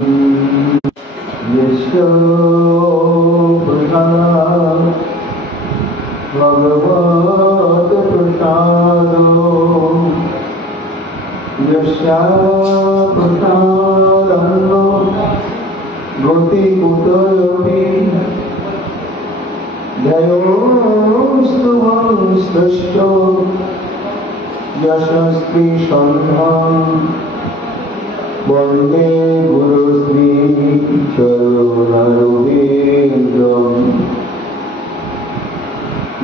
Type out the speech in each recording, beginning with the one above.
यस्य भगवत्प्रसादो यस्याप्रसादो गतिकुतोऽपि ध्ययोस्तु वंस्तुष्टो यशस्वी सन्धान वन्दे गुरुश्री चरणरविन्द्रम्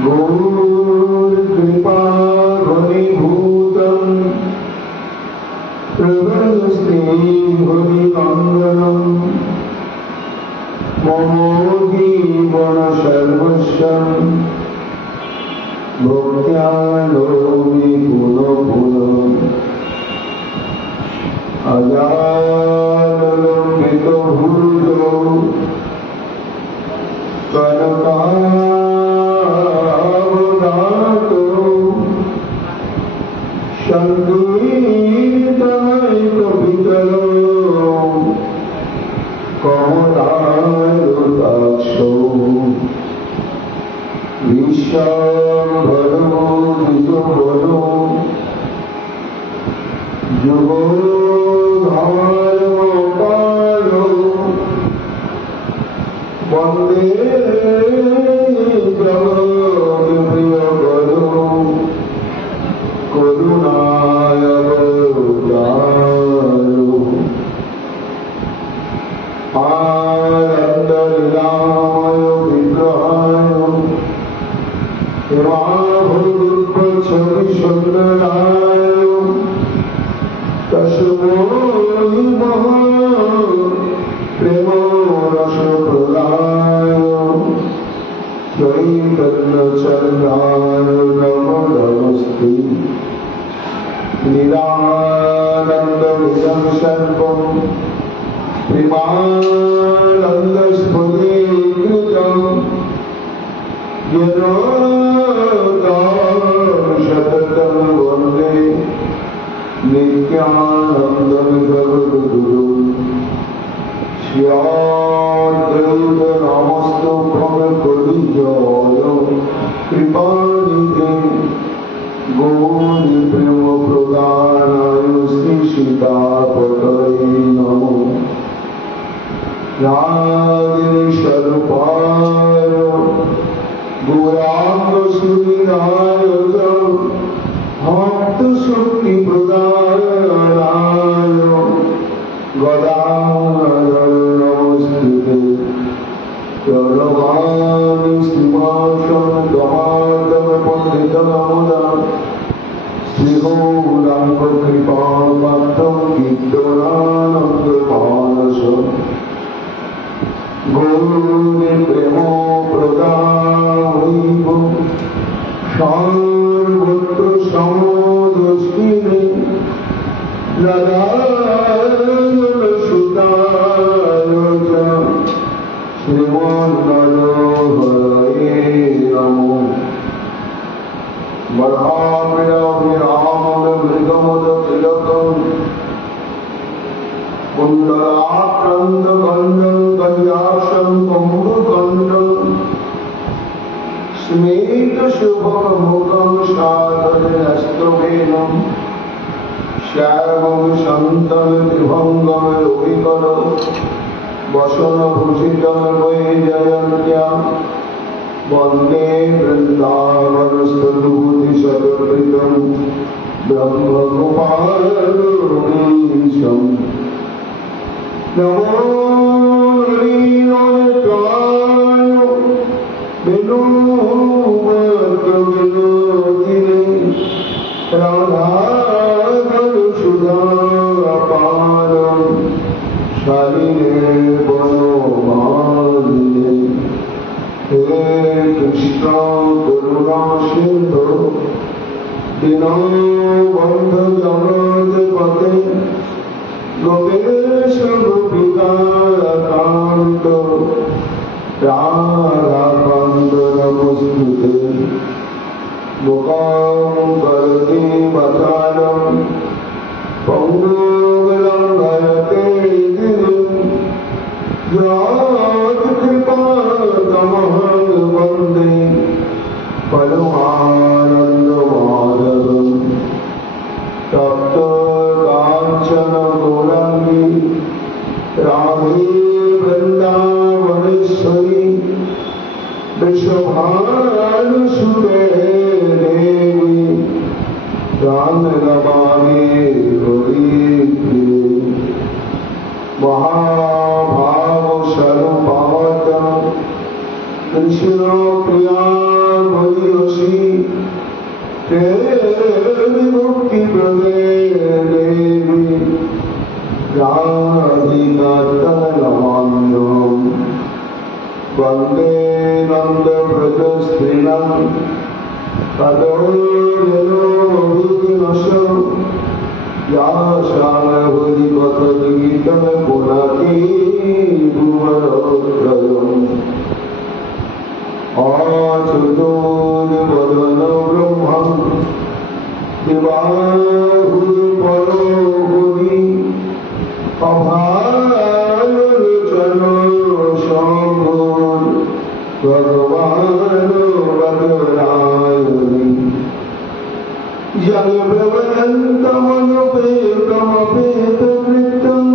गुरुकृपा घनीभूतम् प्रभुश्री हरिनन्दनम् मम जीवन सर्वस्वम् भक्त्या नौमि पुनः पुनः अजानलंबितो भूतो कनकावदातो संगीतमैकवितलो कमलायताक्षो विश्वम्भरो द्विजबलो जुगो वन्दे प्रभुप्रियवरो करुणावतारो आनन्दलीलामय विग्रहाय हिमाभूतच्छविसुन्दराय तस्मै नमः प्रेमरसप्रदाय चैतन्यचन्द्राय नमो नमस्ते निरानन्दमिदं सर्वं प्रेमानन्दस्फुरीकृतं येनो सततं वन्दे नित्यानन्दं जगद्गुरुं श्रीअद्वैत नमस्तुभ्यं कलियुग कृपानिधे गौरप्रेमप्रदानाय श्रीसीतापतये नमो राधेश्वरूपाय गौराङ्गसुन्दराय भक्तशक्तिप्रदायनाय गदाधर नमस्ते चरवाणि श्रीवासं गमार्दन पण्डितममुदा श्रीगौराङ्गकृपापात्रं कीर्तनानन्दमानसं गौरप्रेमप्रदायैव सर्वत्र समोदस्तिरे नारायणसुताय च श्रीमन्नरहरये नमो वरामृगमृगमदतिलकम् कुण्डलाक्रान्तगण्डं कन्यासं कम्बुकण्डम् स्मेतशुभमुखं सादरनस्तवेनं श्यामं शान्तं त्रिभङ्गं लोहिकरं वसनभूषितं वैजयन्त्यां वन्दे वृन्दावनस्थलभूतिसदकृतं ब्रह्मगोपालमीशम् नमो लीलाय विनोदिने राधाधनुषुधापारं शालिने वनमालिने हे कृष्ण करुणा सिन्धु दीनबन्धु जगत्पते गोपेश गोपिकान्त राधाकान्त नमस्ते मुखां करोति वचालं पङ्गुं लङ्घयते गिरिं हे वृंदावनेश्वरी विश्वभानुसुते देवी राम नमामि हरिप्रिये महाभाव स्वरूपवतं कृष्ण प्रिया भूयसी मुक्ति प्रदे देवी राधिका तनलमान्यं वन्दे नन्दव्रजस्त्रीणां तदोजनोभिनशो या शालभुरिपतगीतं पुनति भुवनत्रयम् आचुतोर्वदनो ब्रह्मं दिवाहुपरो गुणि अभानुचनो शम्भुर् भगवान् वदनायनि जगभ्रमणन्तमनुपेतमपेतकृतं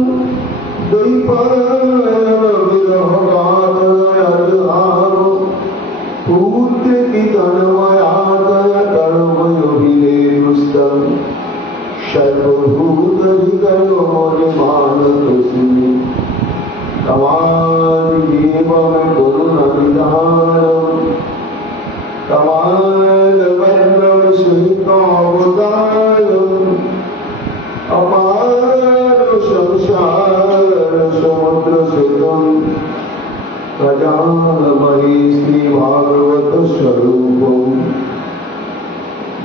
द्वैपायनविरहगातयद्हारो पूर्तितन्मयादय कर्मयोगिरेणुस्तं सर्वभूतहितयो मौल्यमानतोऽस्मि तमादिदेवं करुणनिधानं तमादवन्द्रं सुहितावतारम् अपारसंसारसमुद्रसेतुं गजानमहि श्रीभागवतस्वरूपं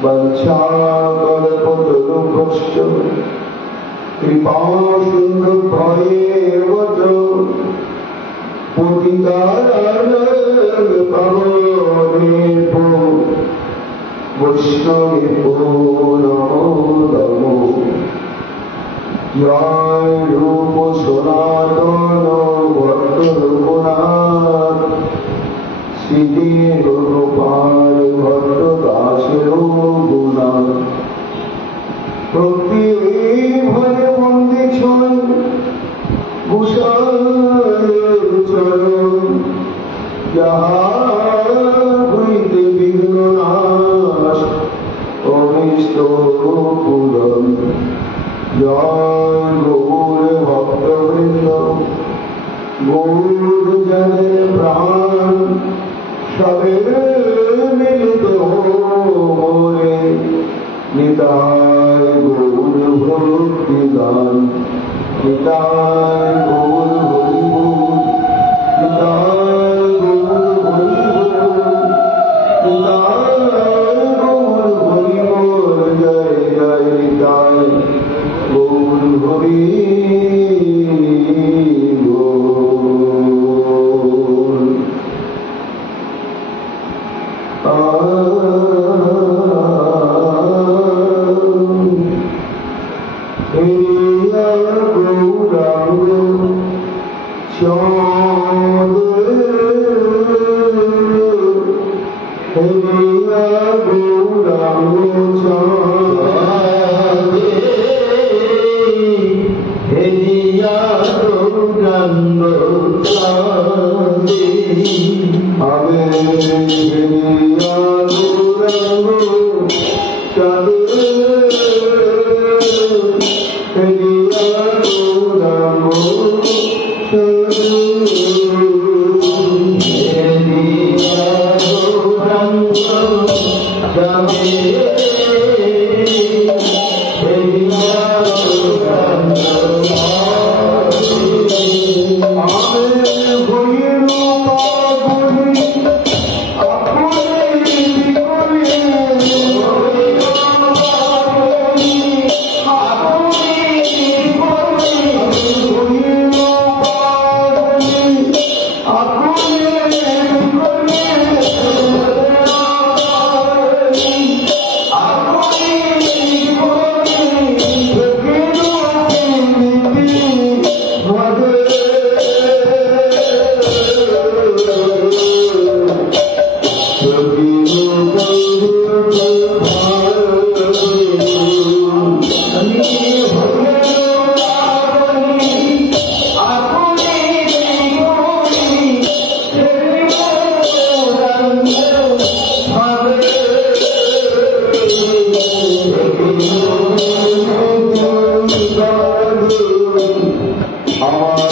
वञ्चाकल्पतरुभ्यश्च कृपासिन्धुभ्येव च पतितानन्दतमोरेभो वैष्णवेभ्यो नमो नमो जय रूप सनातन भट्टरघुनाथ श्री गोपाल भट्टदासेर गुणा भक्ति भरे बंदी छन गुसाएर चरण जहाँ हইতে বিঘ্ন নাশ অনিষ্ট পুরন जय गौर भक्तवृंद गौर जने प्राण सबे मिलित मोरे निताय गौर भक्ति गान निताय गौर हरि बोल निताय गौर हरि बोल निताय गौर हरि बोल जय जय निताय गौर हरि बोल Hare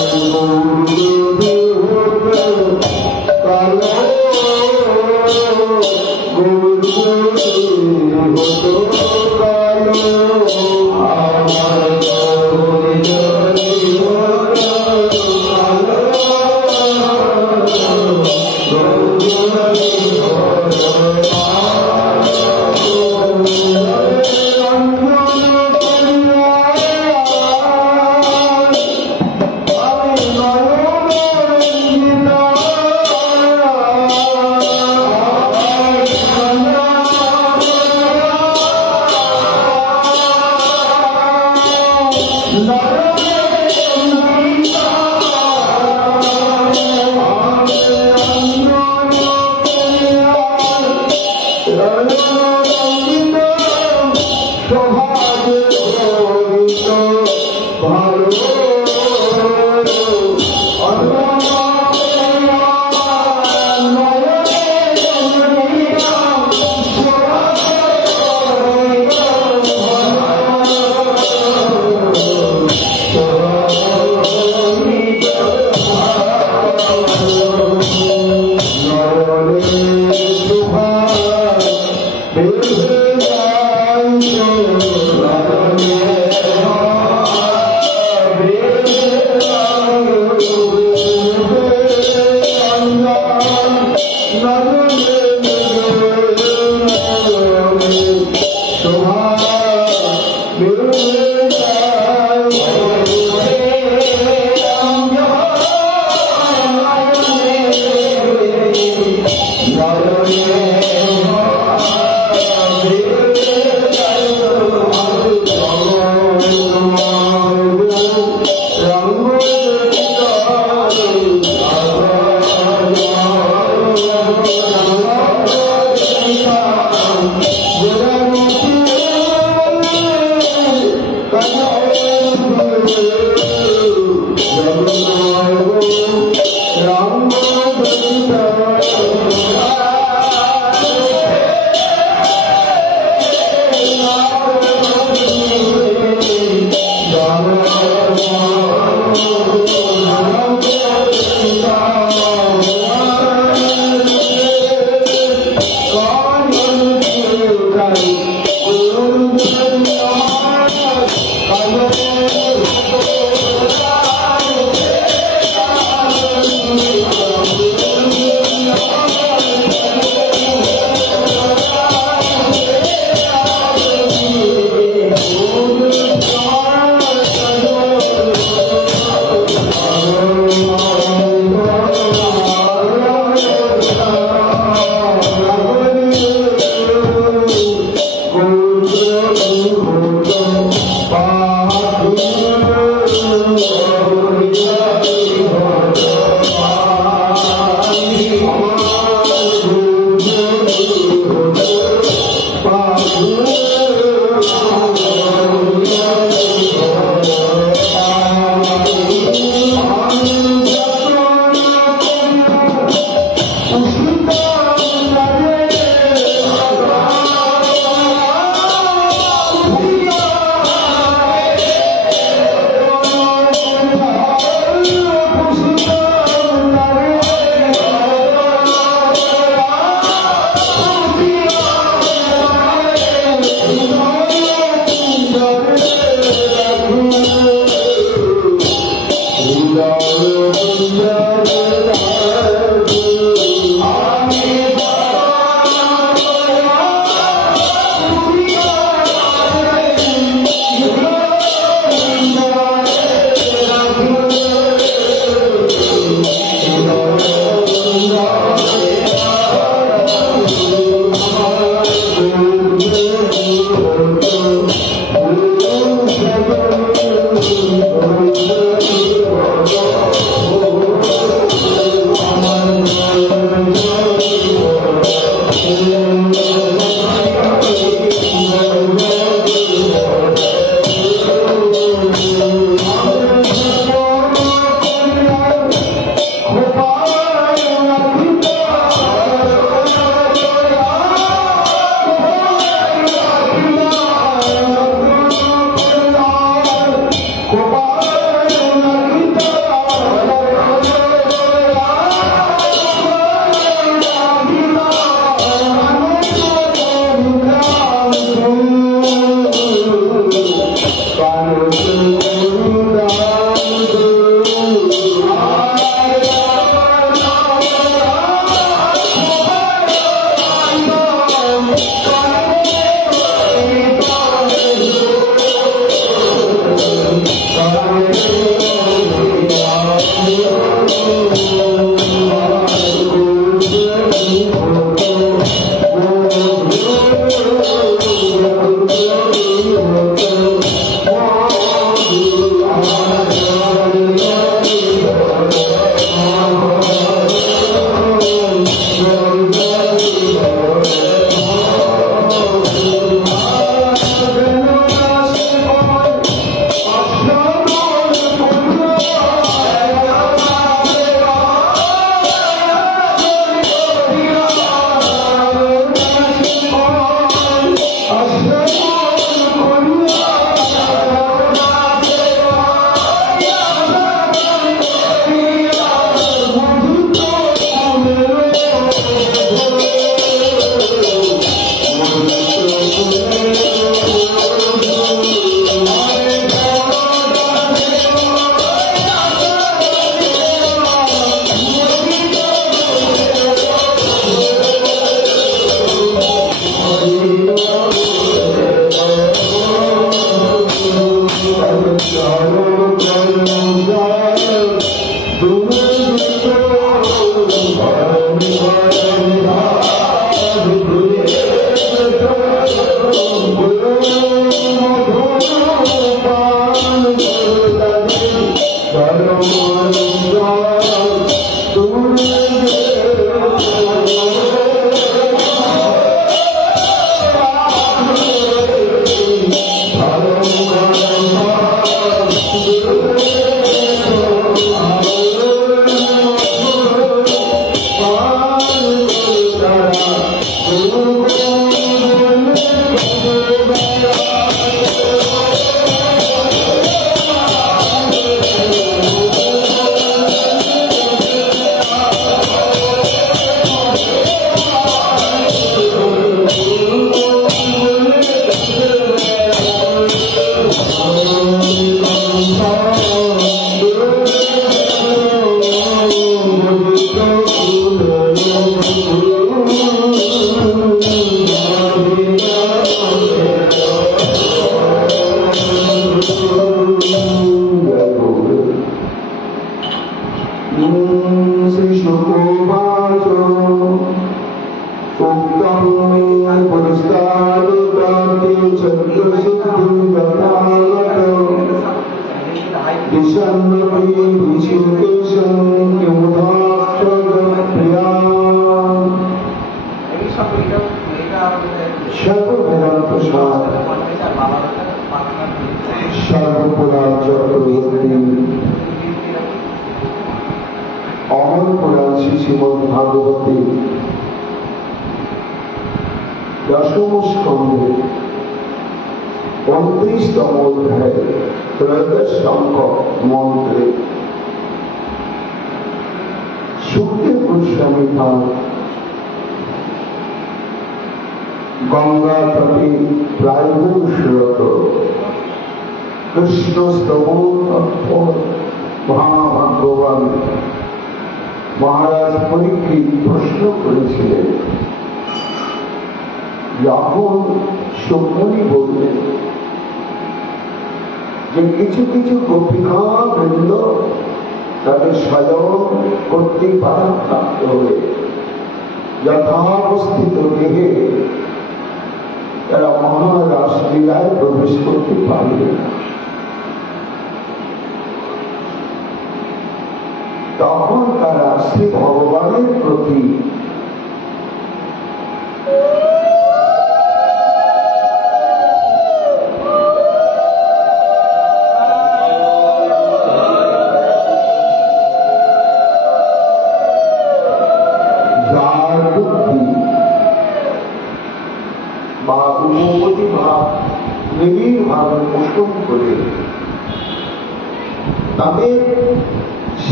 Oh,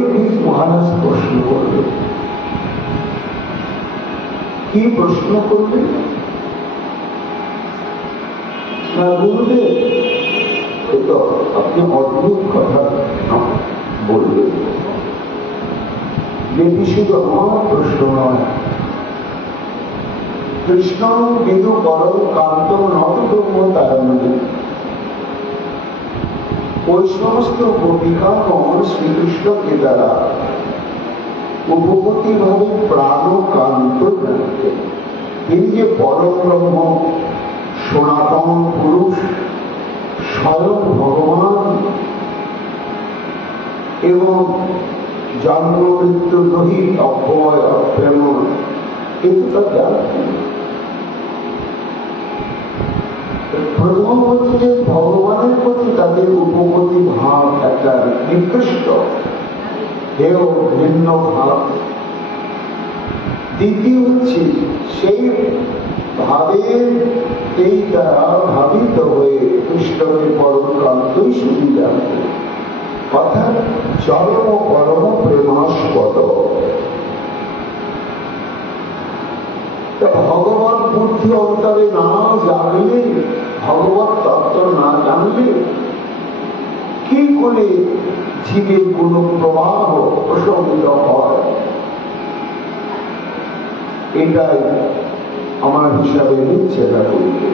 পরীক্ষিত মহারাজ প্রশ্ন করলেন। কি প্রশ্ন করলেন? না গুরুদেব, এ তো আপনি অদ্ভুত কথা বললেন, যেটি শুধু আমার প্রশ্ন নয়। কৃষ্ণ বিদু পরম কান্ত নবব্রহ্মতারণী, ওই সমস্ত গোপিকাগণ শ্রীকৃষ্ণকে দ্বারা উপপত্তি ভাবে প্রাণ কান্ত জানতেন। তিনি যে পরম ব্রহ্ম, সনাতন পুরুষ, স্বয়ং ভগবান এবং জন্ম মৃত্যু রহিত, অভয় অপ্রেম, এটা জানতেন। প্রথম হচ্ছে যে ভগবানের প্রতি তাদের উপপত্তি ভাব একটা নিকৃষ্ট হেয় ভিন্ন ভাব। দ্বিতীয় হচ্ছে সেই ভাবের এই দ্বারা ভাবিত হয়ে কৃষ্ণকে পরম কান্তই শুধু জানতে, অর্থাৎ চরম পরম প্রেমাস্পদ। ভগবান বুদ্ধি অন্তরে না জানলে, ভগবত তত্ত্ব না জানলে কি করে জীবের কোন প্রবাহ প্রশমিত হয়? এটাই আমার হিসাবে নিচ্ছে না বলতে।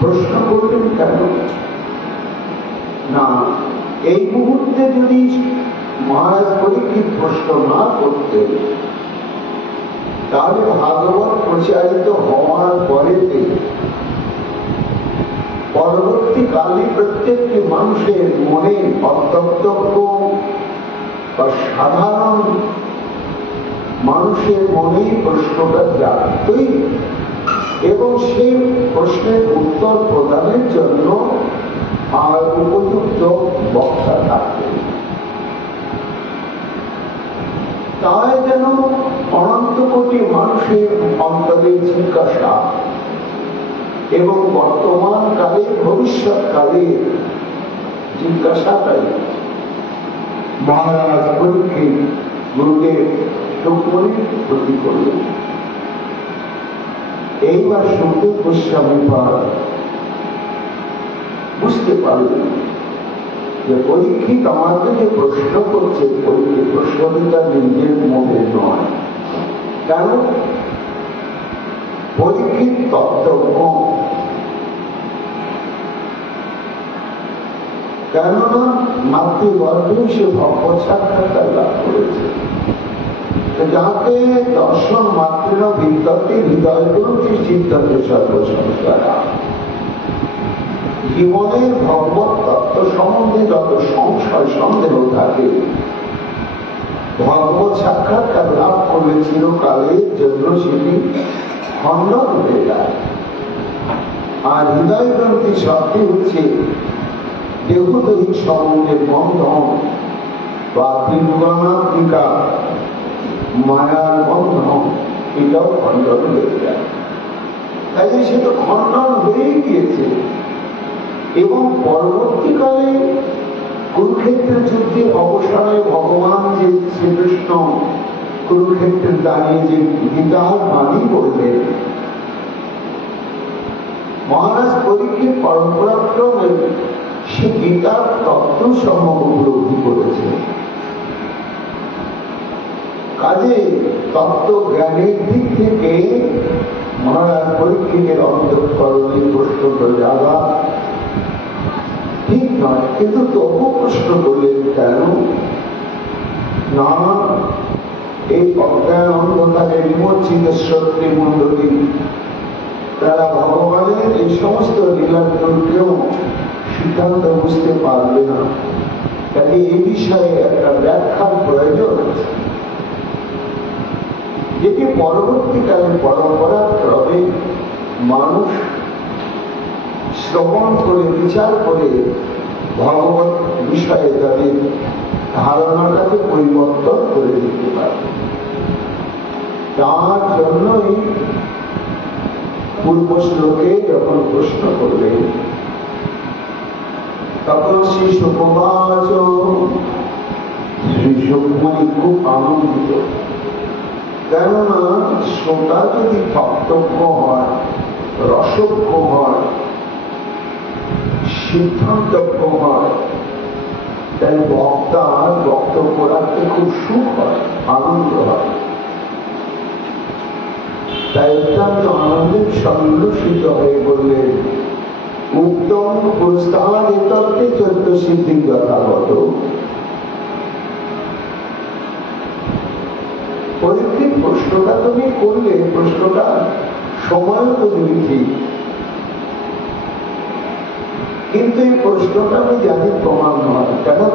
প্রশ্ন করলেন কেন? না, এই মুহূর্তে যদি মহারাজ পরীক্ষিত প্রশ্ন না করতেন, তাহলে ভাগবত প্রচারিত হওয়ার পরে পরবর্তীকালে প্রত্যেকটি মানুষের মনে অন্তর্তব্য বা সাধারণ মানুষের মনেই প্রশ্নটা জাগতই, এবং সেই প্রশ্নের উত্তর প্রদানের জন্য আর উপযুক্ত বক্তা থাকতেন। তাই যেন অনন্ত কোটি মানুষের অন্তরে জিজ্ঞাসা এবং বর্তমান কালে ভবিষ্যৎ কালে জিজ্ঞাসাটাই মহারাজ পরীক্ষিত গুরুদেব রুক্মিণীর প্রতি করলেন। এইবার সুখদেব গোস্বামী বুঝতে পারলেন যে পরীক্ষিত আমাকে যে প্রশ্ন করছে, প্রশ্নটা নিজের মনে নয়। কেন? পরীক্ষিত তত্ত্ব, কেননা মাতৃগর্ভে সে ভগবত সাক্ষাৎকার লাভ করেছে, যাতে দর্শন মাত্র বিদ্যতে হৃদয় গ্রন্থি চিত্ততে সর্বসংস্কারা। জীবনের ভগবত তত্ত্ব সম্বন্ধে যত সংশয় সন্দেহ থাকে, ভগবত সাক্ষাৎকার লাভ করলে চিরকালের জন্য সেটি খণ্ডন হয়ে যায়। আর হৃদয় গ্রন্থি শক্তি হচ্ছে দেহদৈহিক সম্বন্ধের বন্ধন বা ত্রিগুণাত্মিকা মায়ার বন্ধন, এটাও খণ্ডন হয়ে যায়। তাই সেটা খণ্ডন হয়েই গিয়েছে। এবং পরবর্তীকালে কুরুক্ষেত্রের যুদ্ধে অবসানে ভগবান যে শ্রীকৃষ্ণ কুরুক্ষেত্রে দাঁড়িয়ে যে গীতার বাণী বললেন, মহারাজ পরীক্ষিত পরম্পরাক্রমে সে গীতার তত্ত্ব সমূহ উপলব্ধি করেছে। কাজে তত্ত্ব জ্ঞানের দিক থেকে মহারাজ পরীক্ষিতের অন্তঃকরণে প্রশ্নটা জাগা ঠিক নয়, কিন্তু তবু প্রশ্ন করলেন কেন? না, এই অজ্ঞান অন্ধকারে বিমোচিত সত্যি মন্ডলী তারা ভগবানের এই সমস্ত লীলাগুলোকেও সিদ্ধান্ত বুঝতে পারবে না। তাই এই বিষয়ে একটা ব্যাখ্যার প্রয়োজন আছে, যেটি পরবর্তীকালে পরম্পরা ক্রমে মানুষ শ্রবণ করে বিচার করে ভগবত বিষয়ে তাদের ধারণাটাকে পরিবর্তন করে দিতে পারে। তার জন্যই পূর্ব শ্লোকে যখন প্রশ্ন করলেন, তখন শ্রী সুখবাচ শ্রী সুখমণি খুব আনন্দিত, কেননা শ্রোতা যদি বক্তব্য হয়, রসজ্ঞ হয়, সিদ্ধান্তজ্ঞ হয়, তাই বক্তার বক্তব্য রাখতে খুব সুখ হয়, আনন্দ হয়। তাই অত্যন্ত আনন্দের সন্লসিত হয়ে বললেন, উত্তম পুরস্কার এ তত্ত্বে 14 সিদ্ধি যথাগত। পরীক্ষিত প্রশ্নটা তুমি করলে, প্রশ্নটা সময় উপযোগী, কিন্তু এই প্রশ্নটা আমি জানি প্রমাণ নয়, কারণ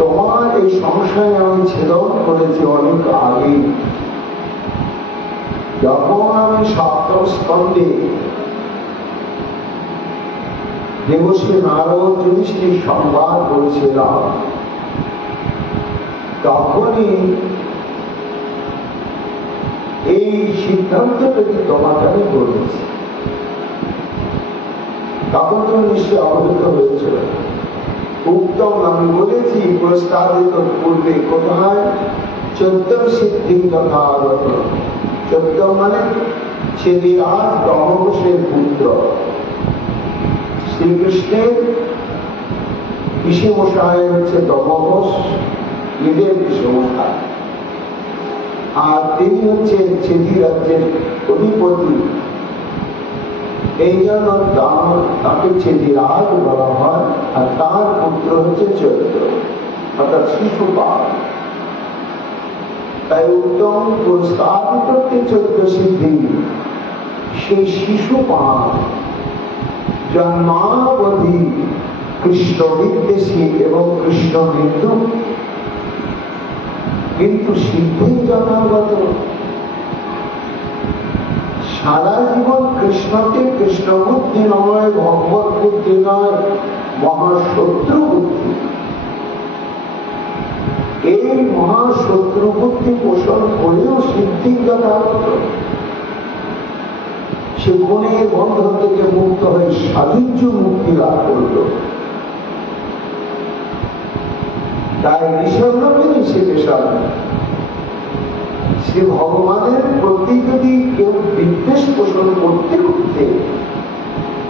তোমার এই সংশয় আমি ছেদন করেছি অনেক আগে, যখন আমি সপ্তম স্কন্ধে দেবশ্রী নারদ যুধিষ্ঠির সংবাদ করেছিলাম, তখনই এই সিদ্ধান্তটাকে তোমাকে আমি বলেছি। তখন তুমি নিশ্চয় অবহিত হয়েছিল। উত্তম আমি বলেছি প্রস্তাবিত পূর্বে কোথায় 14 সিদ্ধি যথাগত। 14 মানে ছেদিরাজ দমঘোষের পুত্র শ্রীকৃষ্ণের পিসেমশাই হচ্ছে দমঘোষ, নিজের পিসেমশাই, আর তিনি হচ্ছেন ছেদি রাজ্যের অধিপতি। এই জন্য তাকে ছেদিরাজ বলা হয়, আর তার পুত্র হচ্ছে চৈত্র, অর্থাৎ শিশুপাল। তাই উত্তম প্রস্তাবিত 14 সিদ্ধি, সেই শিশুপাল জন্মাবধি কৃষ্ণ বিদ্বেষী এবং কৃষ্ণ বিদ্রুপ, কিন্তু সিদ্ধি জন্মাগত। সারা জীবন কৃষ্ণকে কৃষ্ণ বুদ্ধি নয়, ভগবত বুদ্ধি নয়, মহাশত্রু বুদ্ধি, এই মহাশত্রু বুদ্ধি পোষণ করেও সিদ্ধি যথাগত। সে গুণের বন্ধন থেকে মুক্ত হয়ে সাধুর্য মুক্তি লাভ করল। তাই নিঃসন্দেহে নিষেধে সে ভগবানের প্রতি যদি কেউ বিদ্বেষ পোষণ করতে করতে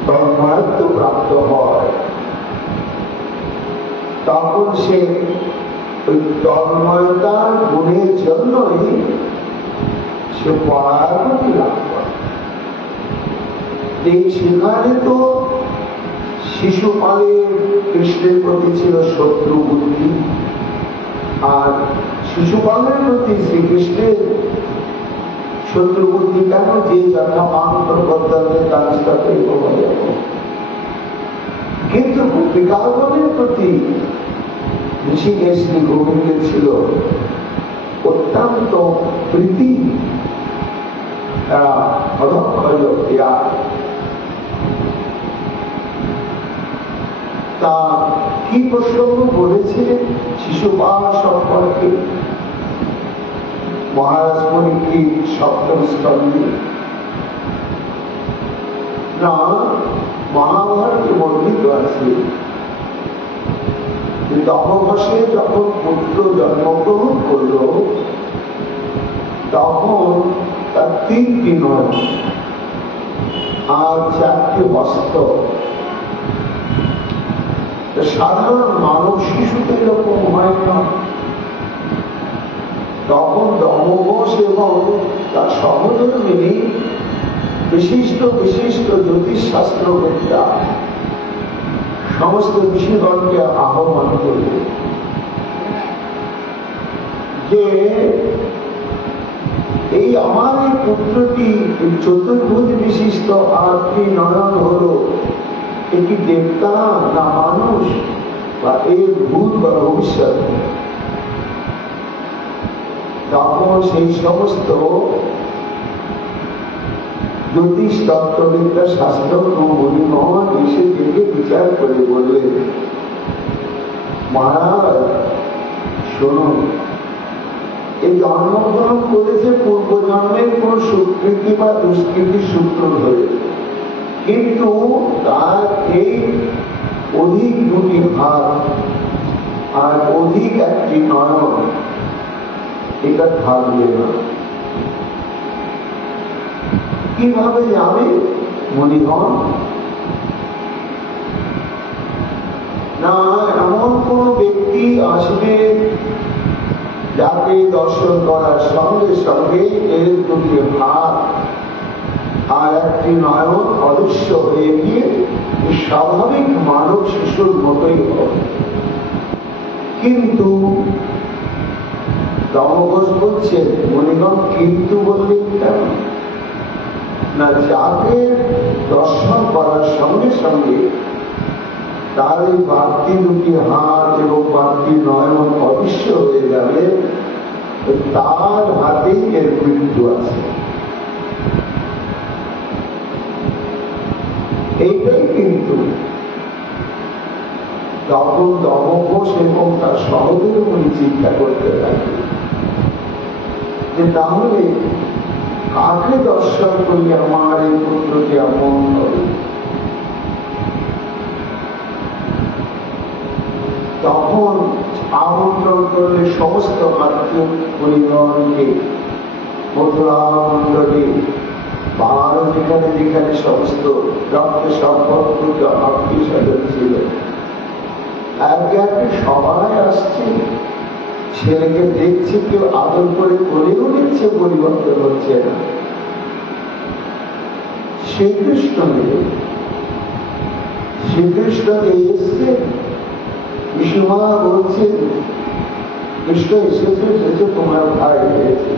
তন্ময়ত্ব প্রাপ্ত হয়, তখন সে ওই তন্ময়তার গুণের জন্যই সে পরাগতি লাভ করে। সেখানে তো শিশুপালের কৃষ্ণের প্রতি ছিল শত্রু বুদ্ধি, আর শিশুপালের প্রতি শ্রীকৃষ্ণের শত্রু বুদ্ধি কেন? যে কিন্তু গোপিকাগণের প্রতি ঋষিকেশ শ্রী গোবিন্দের ছিল অত্যন্ত প্রীতি, তারা অধক্ষয়। তা কি প্রসঙ্গ বলেছিলেন শিশুপাল সম্পর্কে মহারাজ পরীক্ষিত সপ্তম স্কন্ধে? না, মহাভারতে বর্ণিত আছে যে দমঘোষে যখন পুত্র জন্মগ্রহণ করল, তখন তার 3টি নয় আর 4টি বস্ত্র। সাধারণ মানব শিশুতে এরকম হয় না। তখন দমঘোষ এবং তার সহধর্মিনী বিশিষ্ট বিশিষ্ট জ্যোতিষশাস্ত্রবিদরা সমস্ত ঋষিগণকে আহ্বান করবে যে এই আমার এই পুত্রটি চতুর্ভুজ বিশিষ্ট আর কি নয়ন হলো, এটি দেবতা না মানুষ, বা এর ভূত বা ভবিষ্যৎ? তখন সেই সমস্ত জ্যোতিষ তত্ত্ববিদ্যা শাস্ত্র মহিমহন এসে দেখে বিচার করে বললেন, মহারাজ শুনুন, এই জন্মগ্রহণ করেছে পূর্বজন্মের কোন সুকৃতি বা দুষ্কৃতির সূত্র ধরে, কিন্তু তার এই অধিক দুটি হাত আর অধিক একটি নয়ন, এটা থাকবে না। কিভাবে যাবে মনিগণ? না, এমন কোন ব্যক্তি আসবে যাকে দর্শন করার সঙ্গে সঙ্গে এর দুটি হাত আর একটি নয়ন অদৃশ্য হয়ে গিয়ে স্বাভাবিক মানব শিশুর মতোই হবে। কিন্তু দমঘোষ বলছেন, মনিগণ কিন্তু বললেন কেন না, যাকে দর্শন করার সঙ্গে সঙ্গে তার এই বাড়তি দুটি হাত এবং বাড়তি নয়ন অদৃশ্য হয়ে যাবে, তার হাতেই এর মৃত্যু আছে। এইটাই কিন্তু তখন দমঘোষ এবং তার সহোদর উনি চিন্তা করতে থাকেন যে তাহলে কাকে দর্শন করি আমার এই পুত্রকে এমন হবে। তখন আমন্ত্রণ করলে সমস্ত মাতৃ পরিবারকে, মথুরা মন্ডলী আর যেখানে যেখানে সমস্ত রক্ত সম্পর্কিত আত্মীয় স্বজন ছিল, একে একে সবাই আসছে। ছেলেকে দেখছে, কেউ আদর করে করেও নিচ্ছে, পরিবর্তন হচ্ছে না। শ্রীকৃষ্ণকে এসছে, বিষ্ণুমা বলছে কৃষ্ণ এসেছে তোমার ভাই হয়েছে,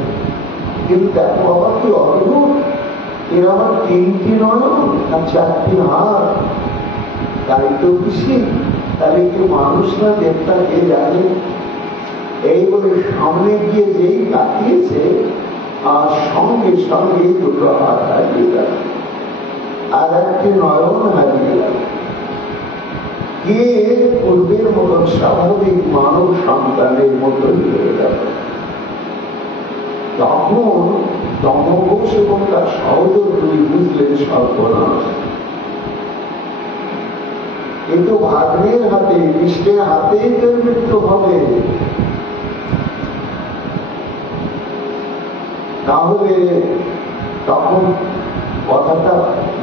কিন্তু দেখো বাবা কি অদ্ভুত, এর আমার তিনটি নয়ন আর চারটি হাত, তাই তো খুশি। তাহলে কি মানুষ না দেবতা কে জানে? এই বলে সামনে গিয়ে যেই তাকিয়েছে আর সঙ্গে সঙ্গে দুটো হাত হারিয়ে গেল আর একটি নয়ন হারিয়ে গেল। গিয়ে পূর্বের মতন স্বাভাবিক মানব সন্তানের মতন হয়ে গেল। তখন দমঘোষ এবং তার সহোদর দুই বুঝলেন সর্বনাশ, কিন্তু ভাগ্নের হাতে, কৃষ্ণের হাতেই তোর মৃত্যু হবে। তাহলে তখন কথাটা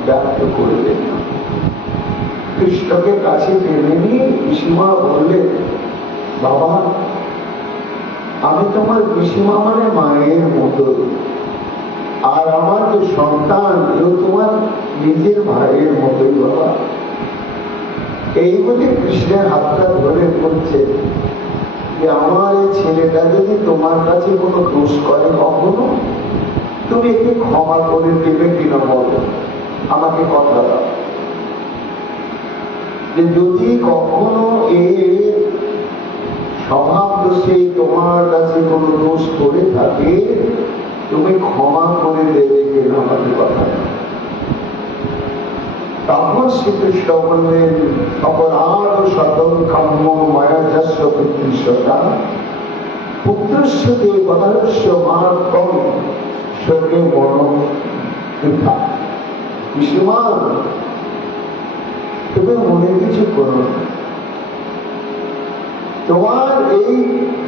ব্যক্ত করলেন না। কৃষ্ণকে কাছে টেনে নিয়ে পিসিমা বললেন, বাবা আমি তোমার পিসিমা মানে মায়ের মতো, আর আমার যে সন্তান এও তোমার নিজের ভাইয়ের মতোই বাবা। এই বলে কৃষ্ণের হাতটা ধরে বলছে যে আমার এই ছেলেটা যদি তোমার কাছে কোনো দোষ করে কখনো, তুমি একে ক্ষমা করে দেবে কিনা বলো, আমাকে কথা দাও। যে যদি কখনো এর স্বভাব দোষে তোমার কাছে কোনো দোষ করে থাকে, তুমি ক্ষমা করে দেবে কিনা আমাকে কথা দাও। তখন শ্রীকৃষ্ণ বললেন, অপরাধ শতং কাম্য মায়াজস্য পুত্রস্যতা পুত্রস্য দেবদাস্য মাত্রং শোকে মনঃ বৃথা। পিসিমা তুমি মনে কিছু করো না, তোমার এই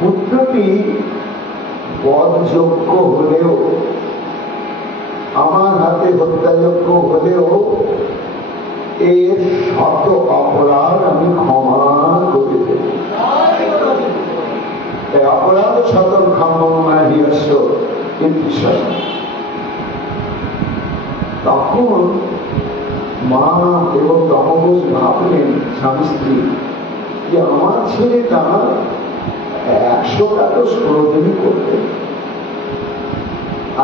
পুত্রটি বধযোগ্য হলেও, আমার হাতে হত্যাযোগ্য হলেও এর শত অপরাধ আমি ক্ষমা করে দেব। অপরাধ শত ক্ষমা। তখন মা এবং দমঘোষ ভাবলেন স্বামী স্ত্রী যে আমার ছেলেটা 100টা দোষ কোনোদিনই করবে,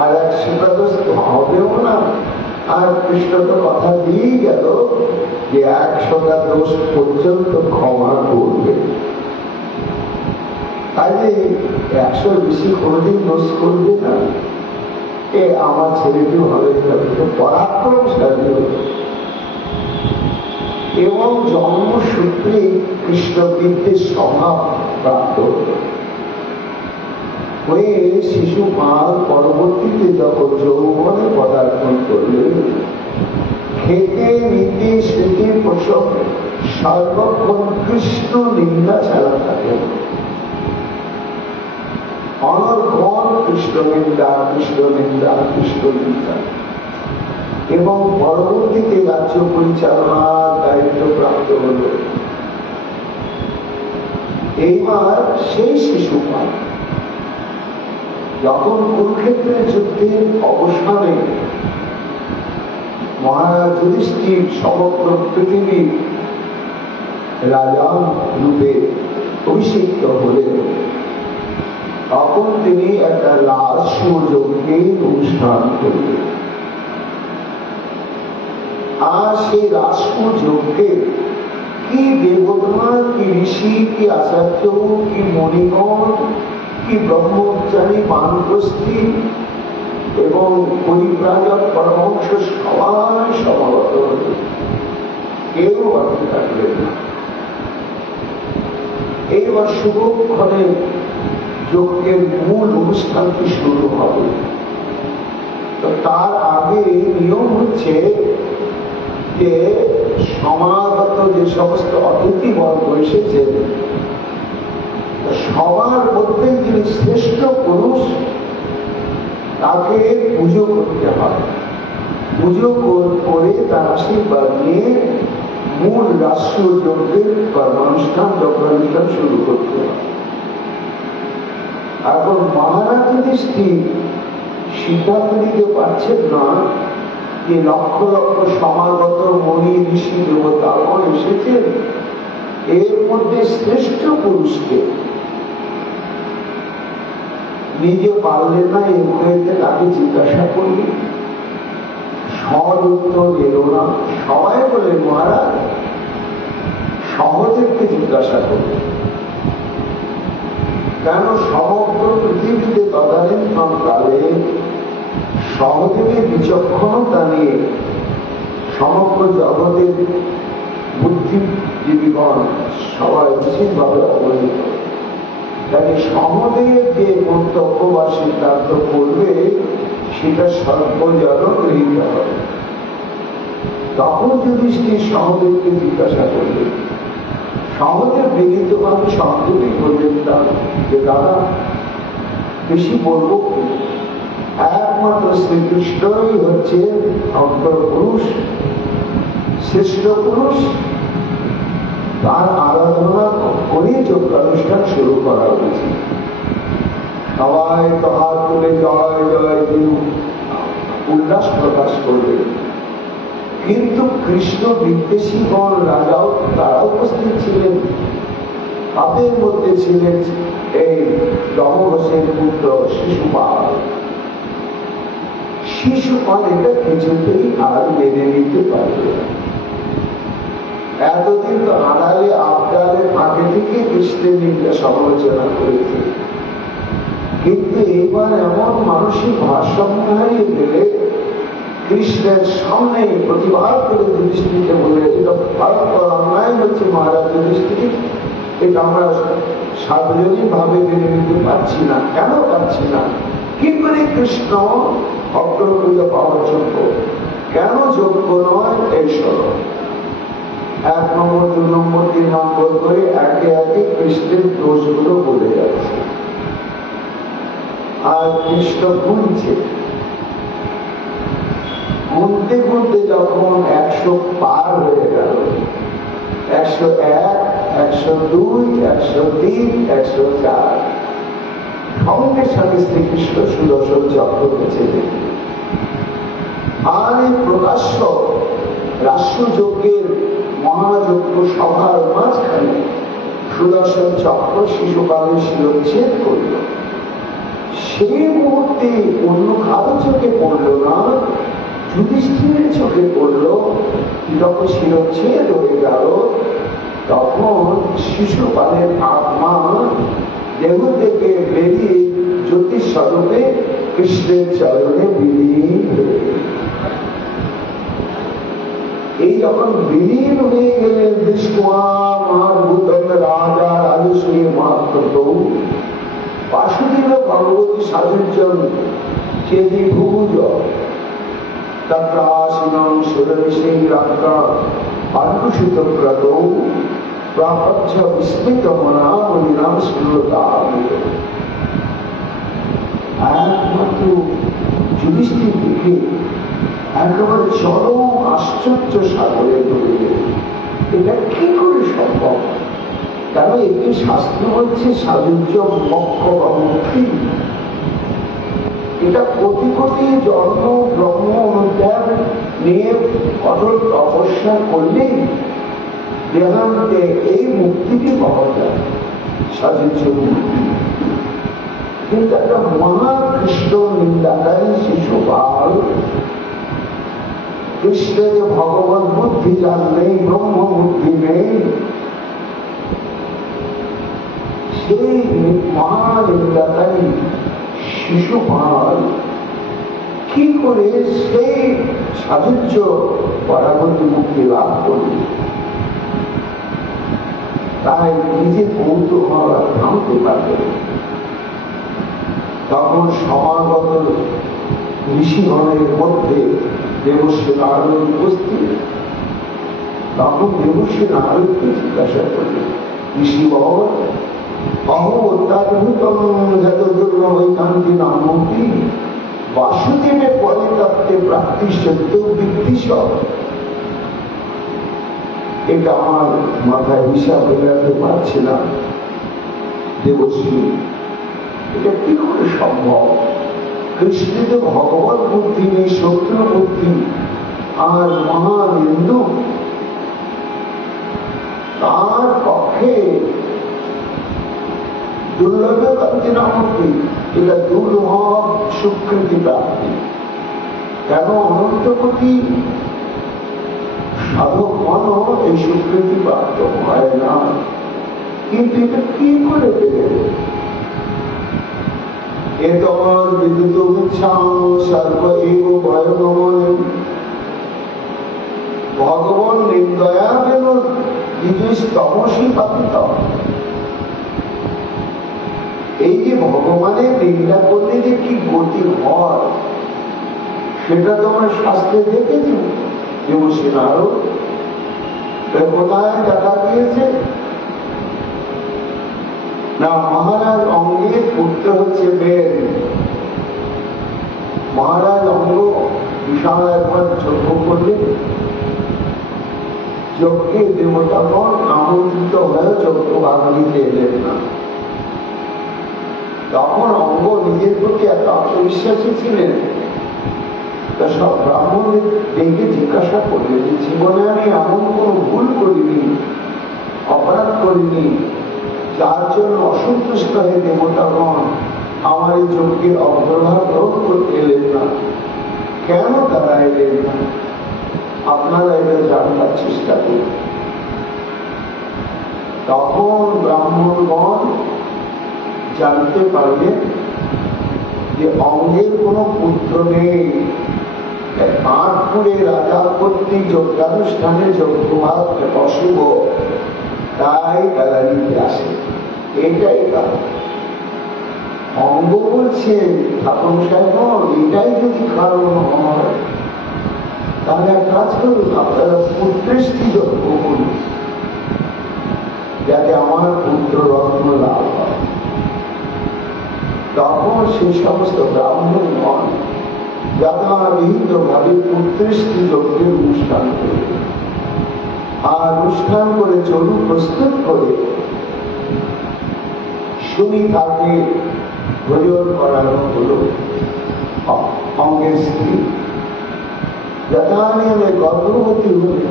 আর 100টা দোষ হবেও না। আর কৃষ্ণ তো কথা দিয়েই গেল যে 100টা দোষ পর্যন্ত ক্ষমা করবে। কাজে 100 বেশি কোনোদিন দোষ করবে না। এ আমার ছেলেটি হবে পরাক্রমশালী এবং জন্মসূত্রে কৃষ্ণবৃত্তের স্বভাব প্রাপ্ত হয়ে শিশুপাল পরবর্তীতে যখন যৌবনে পদার্পণ করলেন, খেতে নিতে স্মৃতি প্রসব সর্বক্ষণ কৃষ্ণ নিন্দা ছাড়া থাকে, অনর্গণ কৃষ্ণ নিন্দা কৃষ্ণ নিন্দা কৃষ্ণ নিন্দা। এবং পরবর্তীতে রাজ্য পরিচালনার দায়িত্ব প্রাপ্ত হল। এইবার সেই শিশুপাল যখন কুরুক্ষেত্রের যুদ্ধের অবসানে মহারাজ যুধিষ্ঠির সমগ্র পৃথিবীর রাজা রূপে অভিষিক্ত হলেন, তখন তিনি একটা রাজসূযজ্ঞের অনুষ্ঠান করলেন। আর সেই রাজসূযজ্ঞে কি দেবতা, কি ঋষি, কি আচার্য, কি মণিগণ, কি ব্রহ্মচারী, বানপ্রস্থি এবং পরিব্রাজক পরমহংস সবাই সমাগত হল, কেউ বাকি থাকলেন না। এইবার শুভক্ষণে যজ্ঞের মূল অনুষ্ঠানটি শুরু হবে। তো তার আগে নিয়ম হচ্ছে যে সমাগত যে সমস্ত অতিথিবর্গ এসেছে সবার মধ্যে যিনি শ্রেষ্ঠ পুরুষ তাকে পুজো করতে হবে। পুজো করে তার আশীর্বাদ নিয়ে মূল রাষ্ট্রীয় যজ্ঞের কর্মানুষ্ঠান যজ্ঞানুষ্ঠান শুরু করতে হবে। এখন মহারাজ যুধিষ্ঠির সিদ্ধান্ত নিতে পারছেন না যে লক্ষ লক্ষ সমাগত মণি ঋষি দেবতাগণ এসেছেন, এর মধ্যে শ্রেষ্ঠ পুরুষকে নিজে পারলেন না। এমনিতে তাকে জিজ্ঞাসা করলি, সহজ উত্তর এলো না। সবাই বলে মহারাজ সহদেবকে জিজ্ঞাসা করলেন। কেন সমগ্র পৃথিবীতে তদানীন্তন কালে সহদেবের বিচক্ষণতা নিয়ে সমগ্র জগতের বুদ্ধিজীবীগণ সবাই বিশেষভাবে অবহিত। তাকে সহদেব যে মন্তব্য বা সিদ্ধান্ত করবে সেটা সর্বজন গৃহীত হবে। তখন যুধিষ্ঠির সহদেবকে জিজ্ঞাসা করবে, সহদেব বিনীতভাবে সহদেবই করবেন যে দাদা বেশি বলবো কি, একমাত্র শ্রীকৃষ্ণই হচ্ছে অন্তর পুরুষ, শ্রেষ্ঠ পুরুষ, তার আরাধনা করে যজ্ঞানুষ্ঠান শুরু করা উচিত। সবাই তো হাত তুলে জয় জয় দিন উল্লাস প্রকাশ করবে। কিন্তু কৃষ্ণ বিদ্বেষীগণ রাজাও তারা উপস্থিত ছিলেন। তাদের মধ্যে ছিলেন এই দমঘোষের পুত্র শিশুপাল। শিশুপাল এটা কিছুতেই আর মেনে নিতে পারবে না। এতদিন তো আড়ালে আবডালে ফাঁকে থেকে কৃষ্ণের নিন্দা সমালোচনা করেছে, কিন্তু এইবার এমন মানসিক ভারসাম্য হারিয়ে গেলে কৃষ্ণের সামনে প্রতিবাদ করে যুধিষ্ঠিরকে বলে, এটা ভারতবর্ষ অন্যায় হচ্ছে মহারাজ যুধিষ্ঠির, এটা আমরা সার্বজনীন ভাবে মেনে নিতে পারছি না। কেন পারছি না? কি করে কৃষ্ণ অগ্রগতি পাওয়ার যোগ্য, কেন যোগ্য নয়? এই সরল 1 নম্বর 2 নম্বর 3 নম্বর করে একে একে কৃষ্ণের দোষগুলো বলে যাচ্ছে। আর কৃষ্ণ গুনছে, গুনতে গুনতে যখন 100 পার হয়ে গেল, 101, 102, 103, 104, সঙ্গে সঙ্গে শ্রীকৃষ্ণ সুদর্শন চক্র বেছে দিলেন। আর এই প্রকাশ্য রাষ্ট্রযজ্ঞের মহাযজ্ঞ সভার মাঝখানে সুদর্শন চক্র শিশুপালের শিরচ্ছেদ করল। সেই মুহূর্তে অন্য কারো চোখে পড়ল না, যুধিষ্ঠিরের চোখে পড়ল। যখন শিরচ্ছেদ হয়ে গেল তখন শিশুপালের আত্মা দেহ থেকে বেরিয়ে জ্যোতিষ স্বরূপে কৃষ্ণের চরণে বিলীন হয়ে গেল। এই যখন বিলীন হয়ে গেলেন দৃষ্টা মহাভূতম রাজা রাজস্বী মাহাত্ম বাসুদেব ভগবতী সাজুজ্জন চেদি ভুজ তত্রাসীনং সুরবিষেগ্রাক্ত পাণ্ডুসুতব্রত প্রাপচ্ছ বিস্মিত মনা বলিরাম শ্রীলতা। একমাত্র যুধিষ্ঠির দিকে একেবারে চরম আশ্চর্য সাগরে ডুবে গেল। এটা কি করে সম্ভব? কারণ একে শাস্ত্র বলছে সাজুজ্য মক্ষ বা মুক্তি। এটা কোটি কোটি জন্ম ব্রহ্ম অনুজ্ঞান নিয়ে কঠোর তপস্যা করলেই দেহান্তে এই মুক্তিটি পাওয়া যায়, সাজুজ্য মুক্তি। কিন্তু একটা মহাকৃষ্ণ নিন্দাকারী শিশুপাল কৃষ্ণে যে ভগবত বুদ্ধি যার নেই, ব্রহ্ম বুদ্ধি নেই, সেই মহানিন্দাকারী শিশুপাল কি করে সেই সাজুজ্য পরাগতি মুক্তি লাভ করবে? তাই নিজে কৌতূহল থামতে পারবে। তখন সমাগত ঋষিগণের মধ্যে দেবশ্রী নারদ উপস্থিত। তখন দেবশ্রী নারদকে জিজ্ঞাসা করলেন, ঋষিবর অহো অত্যাদ্ভুতম যত দুর্লভৈকান্তি নামমূর্তি বাসুদেবে পরিতত্ত্বে প্রাপ্তি সত্য বিদ্বিষ। এটা আমার মাথায় হিসাব মেলাতে পারছে না দেবশ্রী, এটা কি করে সম্ভব? কৃষ্ণের ভগবত বুদ্ধি নেই, শত্রু বুদ্ধি, আর মহানিন্দু তার পক্ষে দুর্লভ কান্তি নামটি, এটা দুর্লভ স্বীকৃতি প্রাপ্তি। কেন অনন্ত কোটি সাধক মন এই স্বীকৃতি প্রাপ্ত হয় না, কিন্তু এটা কি করে পেলে? এতর বিদ্যুৎ ইচ্ছাং সর্ব এব ভয়গমন। ভগবান নির্দয়া বেন দ্বিজস্তমসি পাতিত। এই যে ভগবানের নিন্দা করলে যে কি গতি হয় সেটা তোমরা শাস্ত্রে দেখেছ। দেবশ্রী নারদ কোথায় দেখা গিয়েছে না, মহারাজ অঙ্গের পুত্র হচ্ছে বেদ। মহারাজ অঙ্গ বিশাল একবার যজ্ঞ করলে যজ্ঞে দেবতাগণ আমন্ত্রিত হয়ে যজ্ঞ ভাগ নিতে এলেন না। তখন অঙ্গ নিজের প্রতি এত আত্মবিশ্বাসী ছিলেন, তা সব ব্রাহ্মণদের ডেকে জিজ্ঞাসা করলেন যে জীবনে আমি এমন কোন ভুল করিনি, অপরাধ করিনি যার জন্য অসন্তুষ্ট হয়ে দেবতাগণ আমার এই যজ্ঞের অগ্রভাগ গ্রহণ করতে এলেন না। কেন তারা এলেন না? আপনারা এদের জানবার চেষ্টা করুন। তখন ব্রাহ্মণগণ জানতে পারলেন যে অঙ্গের কোন পুত্র নেই, কানপুরে রাজা কর্তৃক যজ্ঞানুষ্ঠানে যজ্ঞভাগ অশুভ, তাই তারা নিতে আসে। এটাই কারণ। অঙ্গ বলছে ঠাকুর সাহেব এটাই যদি কারণ হয় তাহলে এক কাজ করুন, আপনারা পুত্রেষ্টি যজ্ঞ করুন যাতে আমার পুত্র রত্ন লাভ হয়। তখন সেই সমস্ত ব্রাহ্মণগণ যথাবিহিত ভাবে পুত্রেষ্টি যজ্ঞের অনুষ্ঠান করবে। আর অনুষ্ঠান করে চলু প্রস্তুত করে সুমিতাকে ভোজন করানো হল। অঙ্গের স্ত্রী যথানিয়মে গর্ভবতী হলে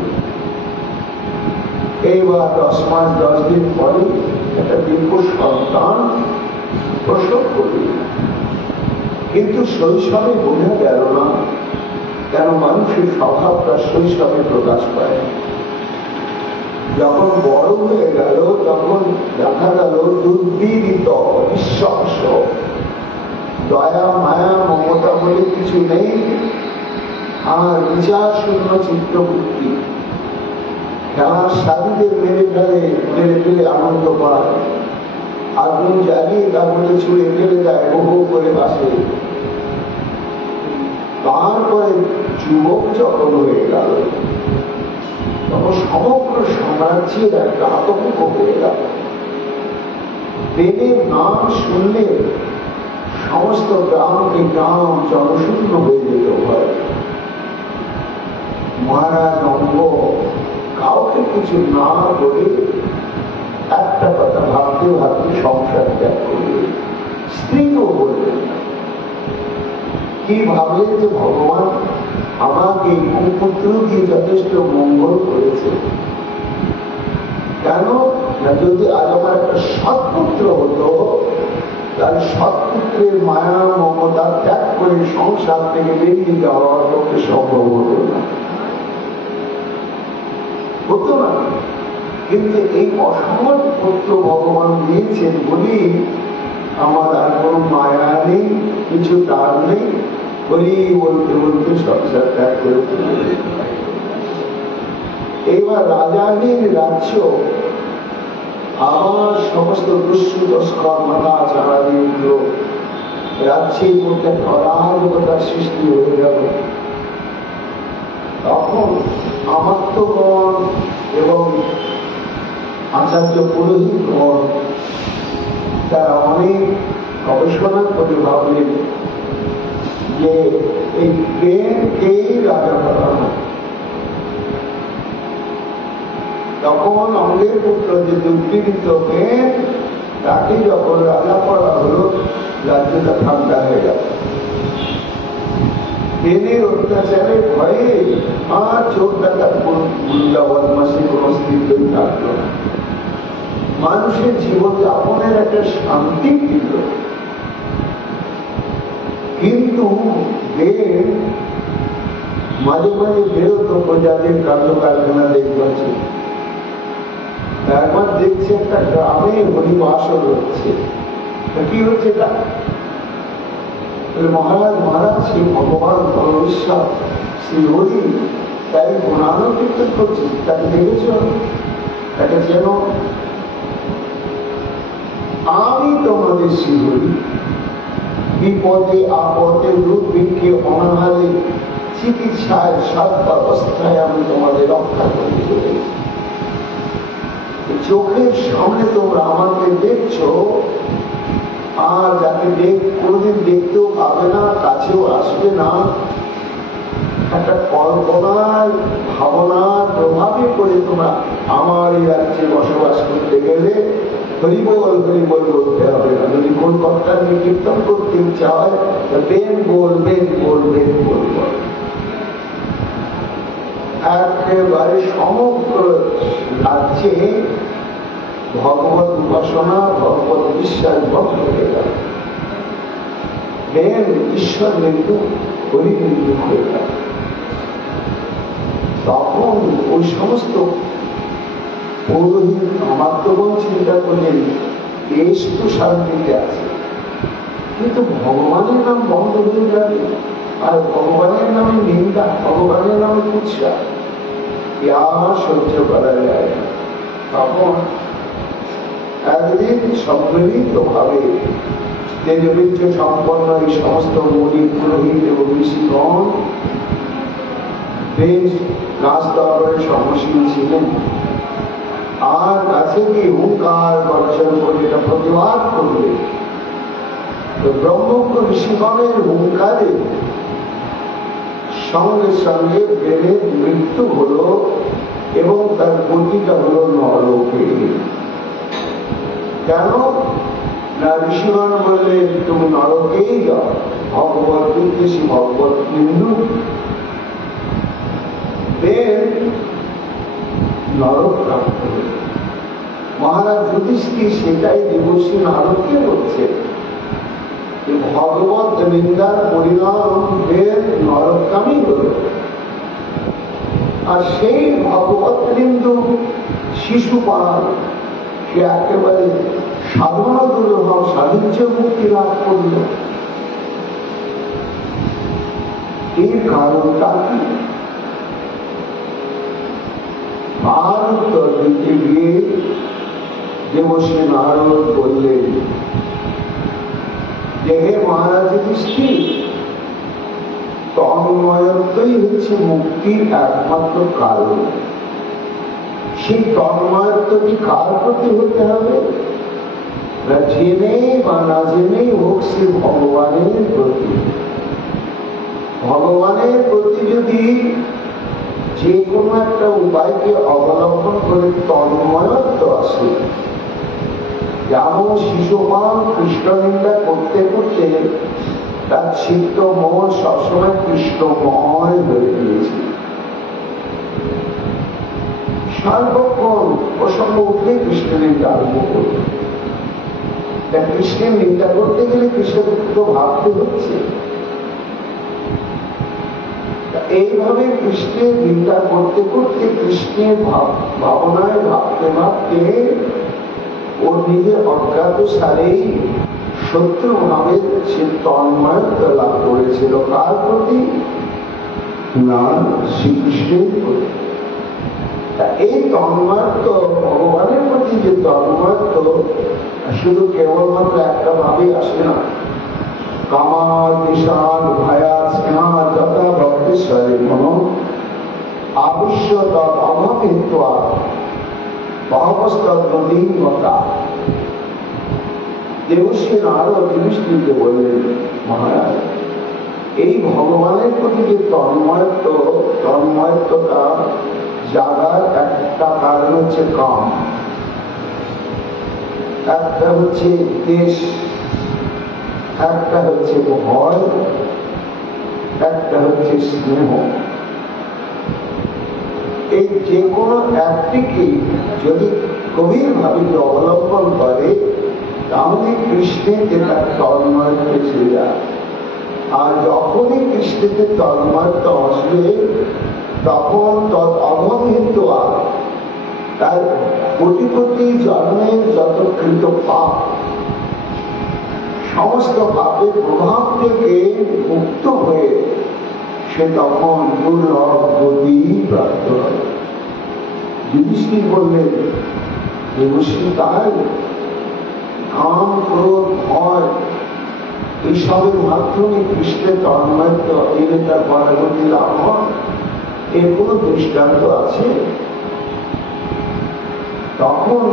এইবার 10 মাস 10 দিন পরে একটা দিব্য সন্তান প্রসব করবে। কিন্তু শৈশবে বোঝা গেল না, কেন মানুষের স্বভাবটা শৈশবে প্রকাশ পায়। যখন বড় হয়ে গেল তখন দেখা গেল দুর্বিদিত বিশ্বাস, দয়া মায়া মমতা বলে কিছু নেই, আর বিচার শূন্য চিত্রবৃত্তি। খেলার সাথীদের মেরে ফেলে আনন্দ পায়, আগুন জ্বালিয়ে তারপরে ছুঁড়ে ফেলে দেয় বহু করে বাসে। তারপরে যুবক যখন হয়ে গেল তখন সমগ্র সাম্রাজ্যের একটা আতঙ্ক হয়ে গেল। বেদের নাম শুনলে সমস্ত গ্রামকে গ্রাম জনশূন্য হয়ে যেত ভয়। মহারাজ অঙ্গ কাউকে কিছু না বলে একটা কথা ভাবতে ভাবতে সংসার ত্যাগ করবে, স্ত্রীকেও বলবেন না। কি ভাবলেন যে ভগবান আমাকে কুপুত্র দিয়ে যথেষ্ট মঙ্গল করেছে, কেন না যদি আজ আমার একটা সৎপুত্র হতো তাহলে সৎপুত্রের মায়া মমতা ত্যাগ করে সংসার থেকে বেরিয়ে যাওয়ার পক্ষে সম্ভব হতো না, হতো না। কিন্তু এই অসমর্থ পুত্র ভগবান দিয়েছেন বলি আমার আর কোন মায়া নেই, কিছু তার নেই, বলি বলতে বলতে সংসার ত্যাগ করে। এইবার রাজাহীন রাজ্য আমার সমস্ত দুষ্কৃ তস্কর মাথা চাড়া দিয়ে দিল, রাজ্যের মধ্যে অরাজকতার সৃষ্টি হয়ে গেল। তখন আমাত্মগণ এবং আচার্য পুরোহিতগণ তারা অনেক গবেষণা করে ভাবলেন যে এই প্রেমকেই রাজা বানানো। তখন অঙ্গের পুত্র যে দুর্পীড়িত প্রেম তাকে যখন রাজা করা হলো, রাজ্যটা ঠান্ডা হয়ে গেল। প্রেমের অত্যাচারে ভয়ে আর চোর ডাকাত গুন্ডা বদমাশি কোন অস্তিত্বই থাকলো না। মানুষের জীবন যাপনের একটা শান্তি দিল। কিন্তু মাঝে মাঝে বেরোতো প্রজাতির কাণ্ড কারখানা দেখতে। একবার দেখছি একটা গ্রামে হরিবাসর হচ্ছে। কি হচ্ছে এটা? মহারাজ মহারাজ শ্রী ভগবান পরমেশ্বর শ্রী হরি তাই গুণানো কীর্তন করছে, তাকে দেখেছ? তাকে যেন আমি তোমাদের শ্রী হরি, বিপদে আপদে দুর্ভিক্ষে অনাহারে চিকিৎসায় সর্বাবস্থায় আমি তোমাদের রক্ষা করতে চলেছি। চোখের সামনে তোমরা আমাকে দেখছো, আর যাকে কোনদিন দেখতেও পাবে না, কাছেও আসবে না, একটা কল্পনার ভাবনার প্রভাবে করে তোমরা আমার এই রাজ্যে বসবাস করতে গেলে হরিবল হরিবল বলতে হবে না। যদি কোন কথা নিয়ে কীর্তন করতে চায় বেন বলবেন বলবেন বলবেন। একেবারে সমগ্র রাজ্যে ভগবত উপাসনা ভগবত বিশ্বাস ভক্ত হয়ে গেল। বেন ঈশ্বর বিন্দু হরি বিন্দু হয়ে গেল। তখন ওই সমস্ত পৌরোহিত আমাত্মগণ চিন্তা করলেন দেশ তো শান্তিতে আছে, কিন্তু ভগবানের নাম বন্ধ হয়ে যাবে, আর ভগবানের নামে নিন্দা, ভগবানের নামে কুৎসা আর সহ্য করা যায় না। তখন একদিন সম্মিলিত ভাবে তেজবীর্য সম্পন্ন এই সমস্ত মুনি পুরোহিত এবং ঋষিগণ বেশ রাজদরবারে সমসীন ছিলেন, আর কাছে গিয়ে হুঙ্কার বর্ষণ করে এটা প্রতিবাদ করবে। তো ব্রহ্মজ্ঞ ঋষিগণের হুঙ্কারে সঙ্গে সঙ্গে বেদের মৃত্যু হলো এবং তার গতিটা হলো নরকে। কেন না ঋষিগণ বললে তুমি নরকেই যাও, ভগবত বিদ্বেষী ভগবত নিন্দু। বেদ নরক প্রাপ্ত হল। মহারাজ যুধিষ্ঠির সেটাই দেবশ্রী নারদকে বলছে, ভগবত নিন্দার পরিণাম বেদ নরকগামী হল। আর সেই ভগবত নিন্দু শিশুপাল সে একেবারে সাধনা দুর্লভ সাধিচ্য মুক্তি লাভ করল। এই কারণটা কি? আর উত্তর দিতে গিয়ে দেবশ্রী নারদ বললেন যে হে মহারাজ যুধিষ্ঠির, তন্ময়ত্বই হচ্ছে মুক্তির একমাত্র কারণ। সেই তন্ময়ত্বটি কার প্রতি হতে হবে? জেনে বা না জেনেই হোক, সে ভগবানের প্রতি। ভগবানের প্রতি যদি যে কোনো একটা উপায়কে অবলম্বন করে তন্ময়ত্ব আসে, যেমন শিশুপাল কৃষ্ণ নিন্দা করতে করতে তার চিত্ত মন সবসময় কৃষ্ণময় হয়ে গিয়েছে। সার্বক্ষণ প্রসঙ্গ উঠলে কৃষ্ণের নিন্দা আরম্ভ করবে। কৃষ্ণের নিন্দা করতে গেলে কৃষ্ণকে ভাবতে হচ্ছে। এইভাবে কৃষ্ণের নিন্দা করতে করতে কৃষ্ণের ভাবনায় ভাবতে ভাবতে ওর নিজের অজ্ঞাত সারেই শত্রু ভাবের সে তন্ময়ত্ব লাভ করেছিল। কার প্রতি? না, শ্রীকৃষ্ণের প্রতি। এই তন্ময়ত্ব, ভগবানের প্রতি যে তন্ময়ত্ব, শুধু কেবলমাত্র একটা ভাবেই আসে না। কামার নিশান ভায়া স্নেহা যথা ভক্তেশ্বরে কোন আবশ্যক অভাবিত্বা ভাবস্তদ্বদীনতা। দেবশ্রী নারদ যুধিষ্ঠিরকে বললেন, মহারাজ, এই ভগবানের প্রতি যে তন্ময়ত্বটা জাগার একটা কারণ হচ্ছে কাম, একটা হচ্ছে দেশ, একটা হচ্ছে ভয়, একটা হচ্ছে স্নেহ। এই যে কোনো একটিকে যদি গভীর ভাবে অবলম্বন করে তাহলে কৃষ্ণের যেটা তন্ময়ত্ব ছিল যায়। আর যখনই কৃষ্ণেতে তন্ময়ত্ব আসবে তখন তৎ অবহিত তার কোটি কোটি জন্মের যত কৃত পাপ, সমস্ত পাপের প্রভাব থেকে মুক্ত হয়ে সে তখন দুর্লভ গতি প্রাপ্ত হয়। যুধিষ্ঠির বললেন, দেবশ্রী তাই কাম ক্রোধ ভয় এইসবের মাধ্যমে কৃষ্ণের তন্ময়ত্ব এলে তার পরবর্তী লাভ হয়, এর কোন দৃষ্টান্ত আছে? তখন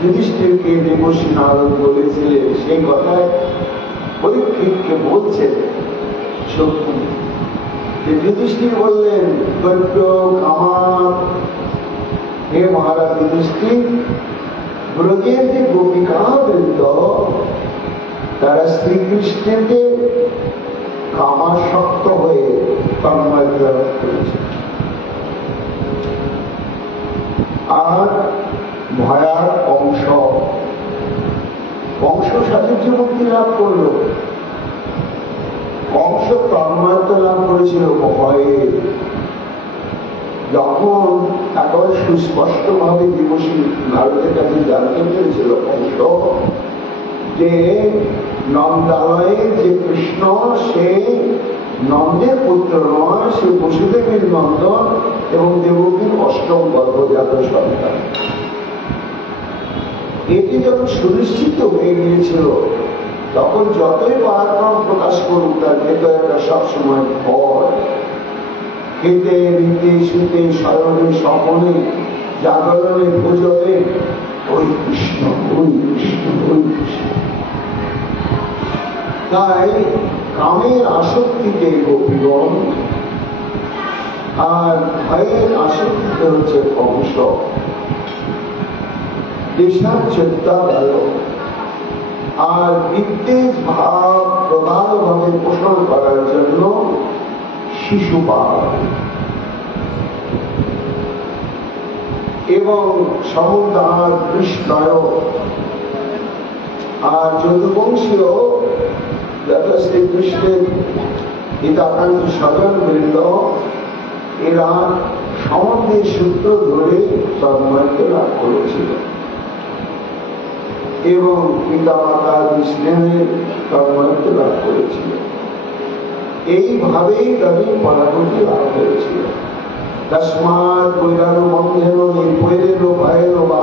যুধিষ্ঠিরকে দেবশ্রী নারদ বলেছিলেন, সেই কথায় পরীক্ষিতকে বলছেন সত্যি। যুধিষ্ঠির বললেন, হে মহারাজ যুধিষ্ঠির, ব্রজের যে গোপিকা বৃন্দ তারা শ্রীকৃষ্ণকে কামাসক্ত হয়ে তন্ময়ত্ব লাভ করেছে, আর ভয়ার কংস সাযুজ্য মুক্তি লাভ করলো। কংস তন্ময়ত্ব লাভ করেছিল ভয়ে। যখন একেবারে সুস্পষ্ট ভাবে দেবশ্রী নারদের কাছে জানতে পেরেছিল কংস যে নন্দালয়ে যে কৃষ্ণ সে নন্দের পুত্র নয়, সে বসুদেবের নন্দন এবং দেবকীর অষ্টম গর্ভজাত সন্তান, এটি যখন সুনিশ্চিত হয়ে গিয়েছিল তখন যতই পরাক্রম প্রকাশ করুক তার ভেতরে একটা সবসময় ভয়। খেতে নিতে শুতে শয়নে স্বপনে জাগরণে ভোজনে ওই কৃষ্ণ, ওই কৃষ্ণ, ওই কৃষ্ণ। তাই কামের আসক্তিতে গোপীগণ আর ভয়ের আসক্তিতে হচ্ছে কংস। দেশার চেতাদায়ক আর বিদ্বেষ ভাব প্রগাঢ়ভাবে পোষণ করার জন্য শিশুপাল এবং সমুদ্র কৃষ্ণয় আর যদুবংশীয় যারা শ্রীকৃষ্ণের হিতাকাঙ্ক্ষী স্বজন বৃন্দ, এরা সমুদ্রের সূত্র ধরে তন্ময়ত্ব লাভ করেছিল এবং পিতা মাতার স্নেহের তন্ময়ত্ব লাভ করেছিল। এইভাবেই তাদের পরাগতি লাভ করেছিল। তস্মাৎ বৈরানো বন্ধেন নির্ভয়ের ভয়ের বা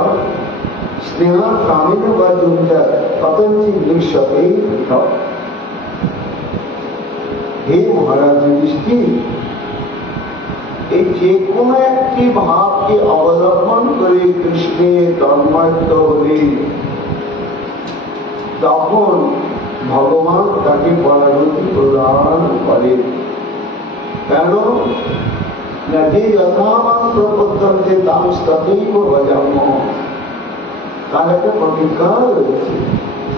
স্নেহ কামেন বা যুঞ্জা পতঞ্চিত দৃশ্যতেই পৃথক। হে মহারাজ যুধিষ্ঠির, এই যে কোনো একটি ভাবকে অবলম্বন করে কৃষ্ণের তন্ময়ত্ব হলে তখন ভগবান তাকে পরাগতি প্রদান করে। কেন না যে যথামাত্র পদ্ধতি তাম তথৈব ভজাম্য, তার একটা প্রতিজ্ঞা রয়েছে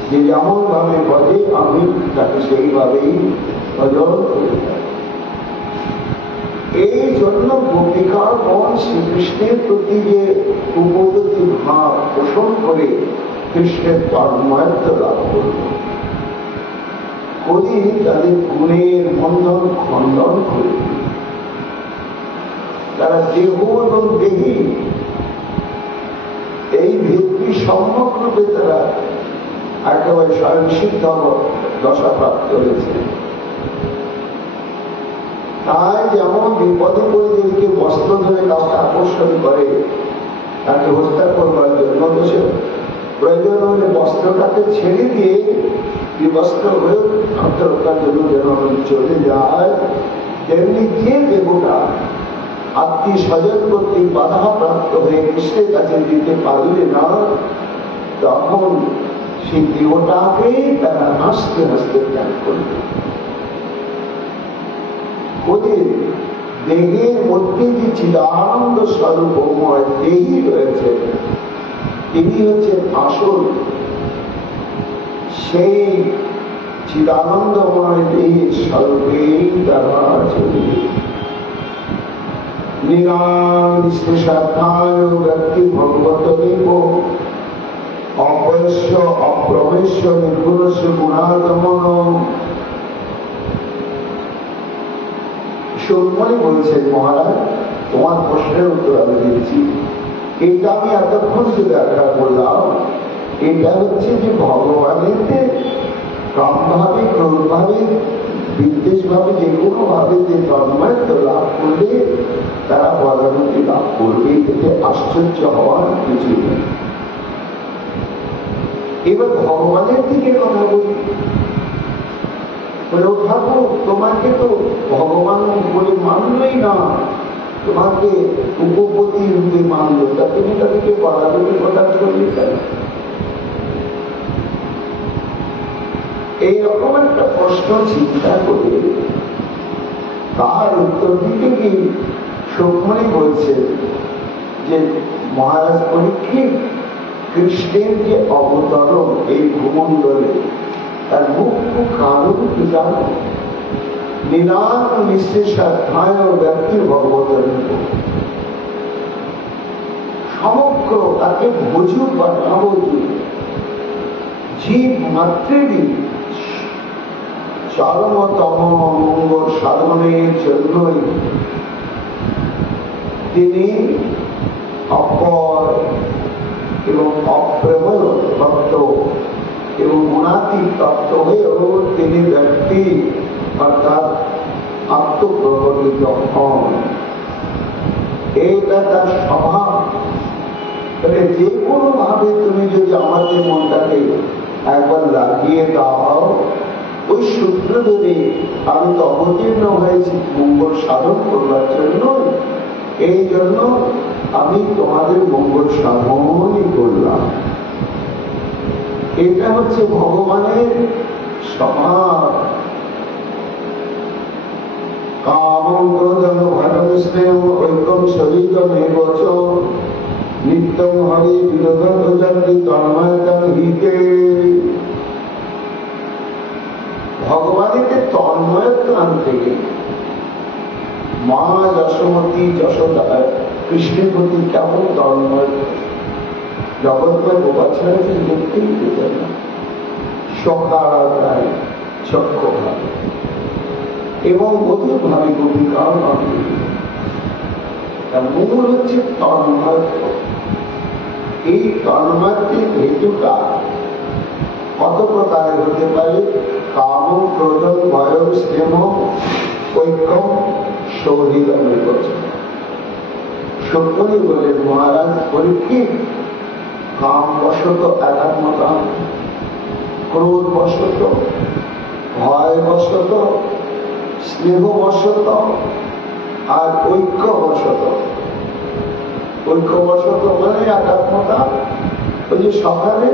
যে যেমন ভাবে বলে আমি তাকে সেইভাবেই ভজন করে থাকি। এই জন্য গোপিকাগণ শ্রীকৃষ্ণের প্রতি যে উপগতি ভাব পোষণ করে কৃষ্ণের তন্ময়ত্ব লাভ করল, করি তাদের গুণের বন্ধন খণ্ডন করে তারা দেহ এবং দেহী এই ভিত্তি সম্যক রূপে তারা একেবারে স্বয়ংসিদ্ধ দশা প্রাপ্ত হয়েছে। তাই যেমন বিপদে পড়ে যদি বস্ত্র ধরে কাউকে আকর্ষণ করে তাকে হত্যা করবার জন্য, তো সে প্রয়োজন হলে বস্ত্রটাকে ছেড়ে দিয়ে বিবস্ত্র হয়ে আত্মরক্ষার জন্য যেন চলে যায়, তেমনি যে দেবতা আত্মীয় স্বজন কর্তৃক বাধা প্রাপ্ত হয়ে কৃষ্ণের কাছে দিতে পারলে না, তখন সেই দেবতাকে তারা হাসতে হাসতে ত্যাগ করবে। ওদের দেহের মধ্যে যে চিদানন্দ স্বরূপময় দেহী রয়েছে, তিনি হচ্ছেন আসল সেই চিদানন্দময় দেহের স্বরূপেই তারা চলবে। নিরামিষাধ্যায় ব্যক্তি ভগবতদেব অপয়স্য অপ্রমেশ্য নির্গুণস্য গুণাগমন। সুরমণি বলছেন, মহারাজ তোমার প্রশ্নের উত্তর আমি দিচ্ছি। এটা আমি এতক্ষণ যে ব্যাখ্যা করলাম, এটা হচ্ছে যে ভগবানের ক্রমভাবে ক্রমভাবে বিদ্বেষ ভাবে যে কোনো ভাবে যে তন্ময়ত্ব লাভ করলে তারা পরাগতি লাভ করবে, এতে আশ্চর্য হওয়ার কিছু নেই। এবার ভগবানের দিকে কথা বলি। ঠাকুর তোমাকে তো ভগবান বলে মানলই না, তোমাকে উপপতি রূপে মানল, তা তুমি তাদেরকে পরাগতি প্রদান করলে কেন? এইরকম একটা প্রশ্ন চিন্তা করে তার উত্তর দিতে গিয়ে সুরমণি বলছে যে মহারাজ পরীক্ষিত, কৃষ্ণের যে অবতরণ এই ভূমণ্ডলে তার মুখ্য কারণ কি জানো? নিরান নিঃশেষাধ্যায় ব্যক্তি ভগবতের সমগ্র তাকে বুঝুক বা না বুঝুক, জীব মাত্রেরই চরমতম মঙ্গল সাধনের জন্যই তিনি অপর এবং অপ্রবল ভক্ত এবং গুণাতীত তত্ত্ব হয়েও তিনি ব্যক্তি অর্থাৎ আত্মপ্রকটিত হন। এইটা তার স্বভাব। যে কোনো ভাবে তুমি যদি আমাদের মনটাকে একবার লাগিয়ে দাও, ওই সূত্র ধরে আমি তো অবতীর্ণ হয়েছি মঙ্গল সাধন করবার জন্য, এই জন্য আমি তোমাদের মঙ্গল সাধনই করলাম। এটা হচ্ছে ভগবানের স্বভাব। কামং ক্রোধং ভয়ং স্নেহং ঐক্যং সহিতমেব চ নিত্যং হরি বিনোদং ভজন্তি তন্ময়তাং হিতে। ভগবানের তন্ময়ত্ব আনতে গেলে মা যশোমতী যশোদা কৃষ্ণের প্রতি কেমন তন্ময়ত্ব, জগৎময় গোপাল ছাড়া সে দেখতেই পেতেন না। সকারায় চক্র ভাবে এবং মধুর ভাবে গোপিকার মূল হচ্ছে তন্ময়ত্ব। এই তন্ময়ত্বের হেতুটা কত প্রকারের হতে পারে? কাম ক্রোধ ভয় স্নেহ ঐক্যম সৌহৃদমের বচন। সুরমণি বলেন, মহারাজ পরীক্ষিত, কাম বশত একাত্মতা, ক্রোধ বশত, ভয় বশত, স্নেহ বশত আর ঐক্যবশত, ঐক্যবশত মানে একাত্মতা। ওই যে সকালে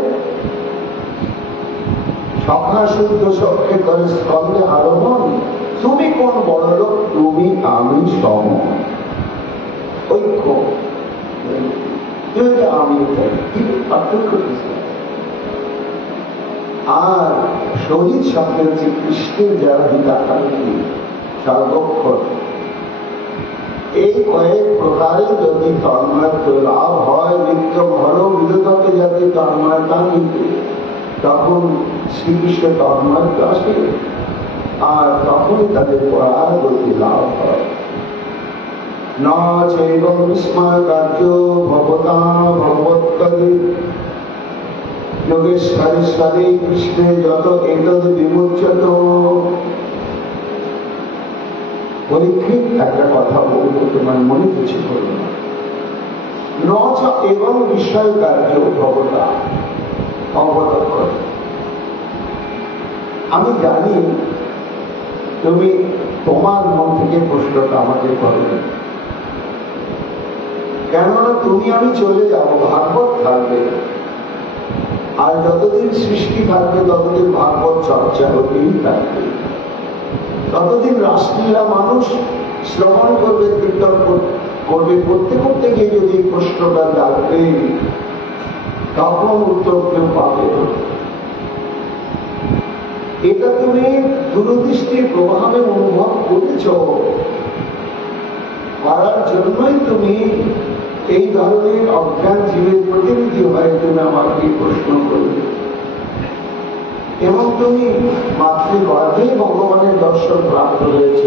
সখা শুদ্ধ সখে করে স্কন্ধে আরোহণ, তুমি কোন বড় লোক, তুমি আমি সম, ঐক্য। আমি কি পার্থক্য? আর শহীদ শব্দের হচ্ছে কৃষ্ণের যারা হিতাকাঙ্ক্ষী সর্বক্ষণ। এই কয়েক প্রকারে যদি তন্ময়ত্ব লাভ হয়, নিত্য ঘর বিরোধকে যাতে তন্ময়তা নিতে, তখন শ্রীকৃষ্ণ তন্ময়ত্ব আসে, আর তখনই তাদের পরাগতি লাভ হয়। না চৈবং বিস্ময় কার্য ভবতা ভগবৎপদে যোগেশ্বরেশ্বরে কৃষ্ণে যত এতদ বিমুচ্যত। পরীক্ষিত একটা কথা বলবো, তোমার মনে কিছু করবে না। ন চ এবং বিষয় কার্য ভবতা ভগবৎ। আমি জানি তুমি তোমার মন থেকে প্রশ্নটা আমাকে করবে, কেননা তুমি আমি চলে যাবো, ভাগবত থাকবে, আর যতদিন সৃষ্টি থাকবে ততদিন ভাগবত চর্চা হতেই থাকবে, ততদিন রাসলীলা মানুষ শ্রবণ করবে, কীর্তন করবে, করতে করতে গিয়ে যদি প্রশ্নটা জাগবে, তখন উত্তর কেউ পাবে। এটা তুমি দূরদৃষ্টির প্রভাবে অনুভব করেছ, করার জন্যই তুমি এই ধরনের অজ্ঞান জীবের প্রতিনিধি হয়ে তুমি আমাকে প্রশ্ন করবে, এবং তুমি মাতৃগর্ভে ভগবানের দর্শন প্রাপ্ত হয়েছ,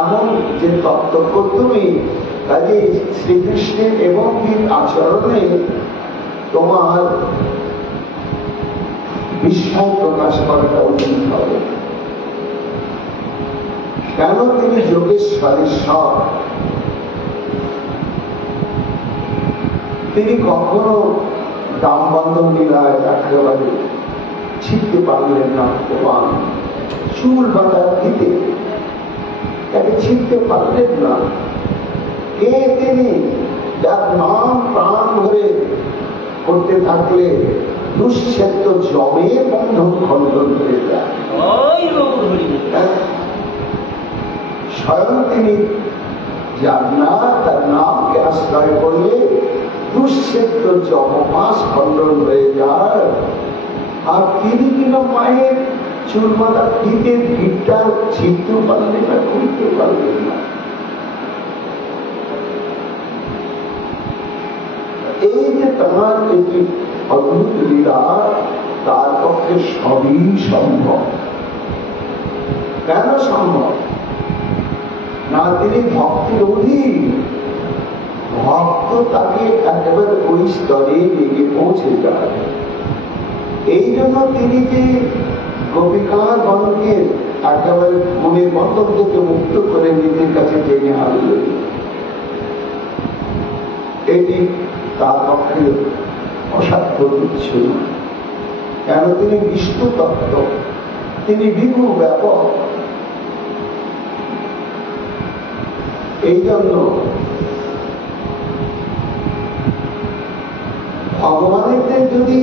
এমন যে তত্ত্ব তুমি কাজে শ্রীকৃষ্ণের এবং আচরণে তোমার বিস্ময় প্রকাশ করাটা উচিত হবে। কেন তিনি যোগেশ্বরেশ্বর? তিনি কখনো দামবন্ধন লীলায় একেবারে ছিটতে পারলেন না, ভগবান চুল বাঁধা দিতে তাকে ছিটতে পারলেন না। কে তিনি? যার নাম প্রাণ ভরে করতে থাকলে দুশ্চেত্ত জমের বন্ধন খণ্ডন হয়ে যায়। স্বয়ং তিনি যার না তার নামকে আশ্রয় করলে দুশ্চেত্ত জমপাস খণ্ডন হয়ে যায়। আর তিনি কিনা মায়ের চুলমালা ফিতে ভিড়টা ছিঁড়তেও পারলেন না, খুলতে পারলেন না। এই যে তোমার একটি অদ্ভুত লীলা, তার পক্ষে সবই সম্ভব। কেন সম্ভব না? তিনি ভক্তির অধীন, ভক্ত তাকে একেবারে ওই স্তরে নিয়ে পৌঁছে যায়। এই জন্য তিনি যে গোপিকাগণকে একেবারে মনের মন্তব্যকে মুক্ত করে নিজের কাছে টেনে আনলেন, এটি তার পক্ষে অসাধ্য কিছু না। কেন? তিনি বিষ্ণু তত্ত্ব, তিনি বিভু ব্যাপক। এই জন্য ভগবানের যদি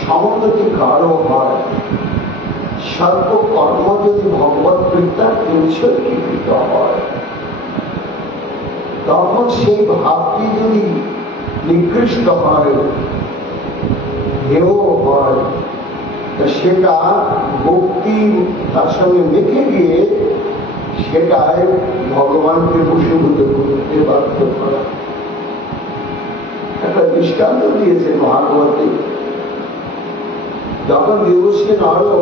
সমগতি কারো হয়, সর্বকর্ম যদি ভগবত প্রীত্যার্থে উৎসর্গীকৃত হয়, তখন সেই ভাবটি যদি নিকৃষ্ট হয়, হেয় হয়, সেটা ভক্তি তার সঙ্গে মেখে গিয়ে সেটাই ভগবানকে বশীভূত করতে বাধ্য করা। একটা দৃষ্টান্ত দিয়েছে ভাগবতে। যখন দেবশ্রী নারদ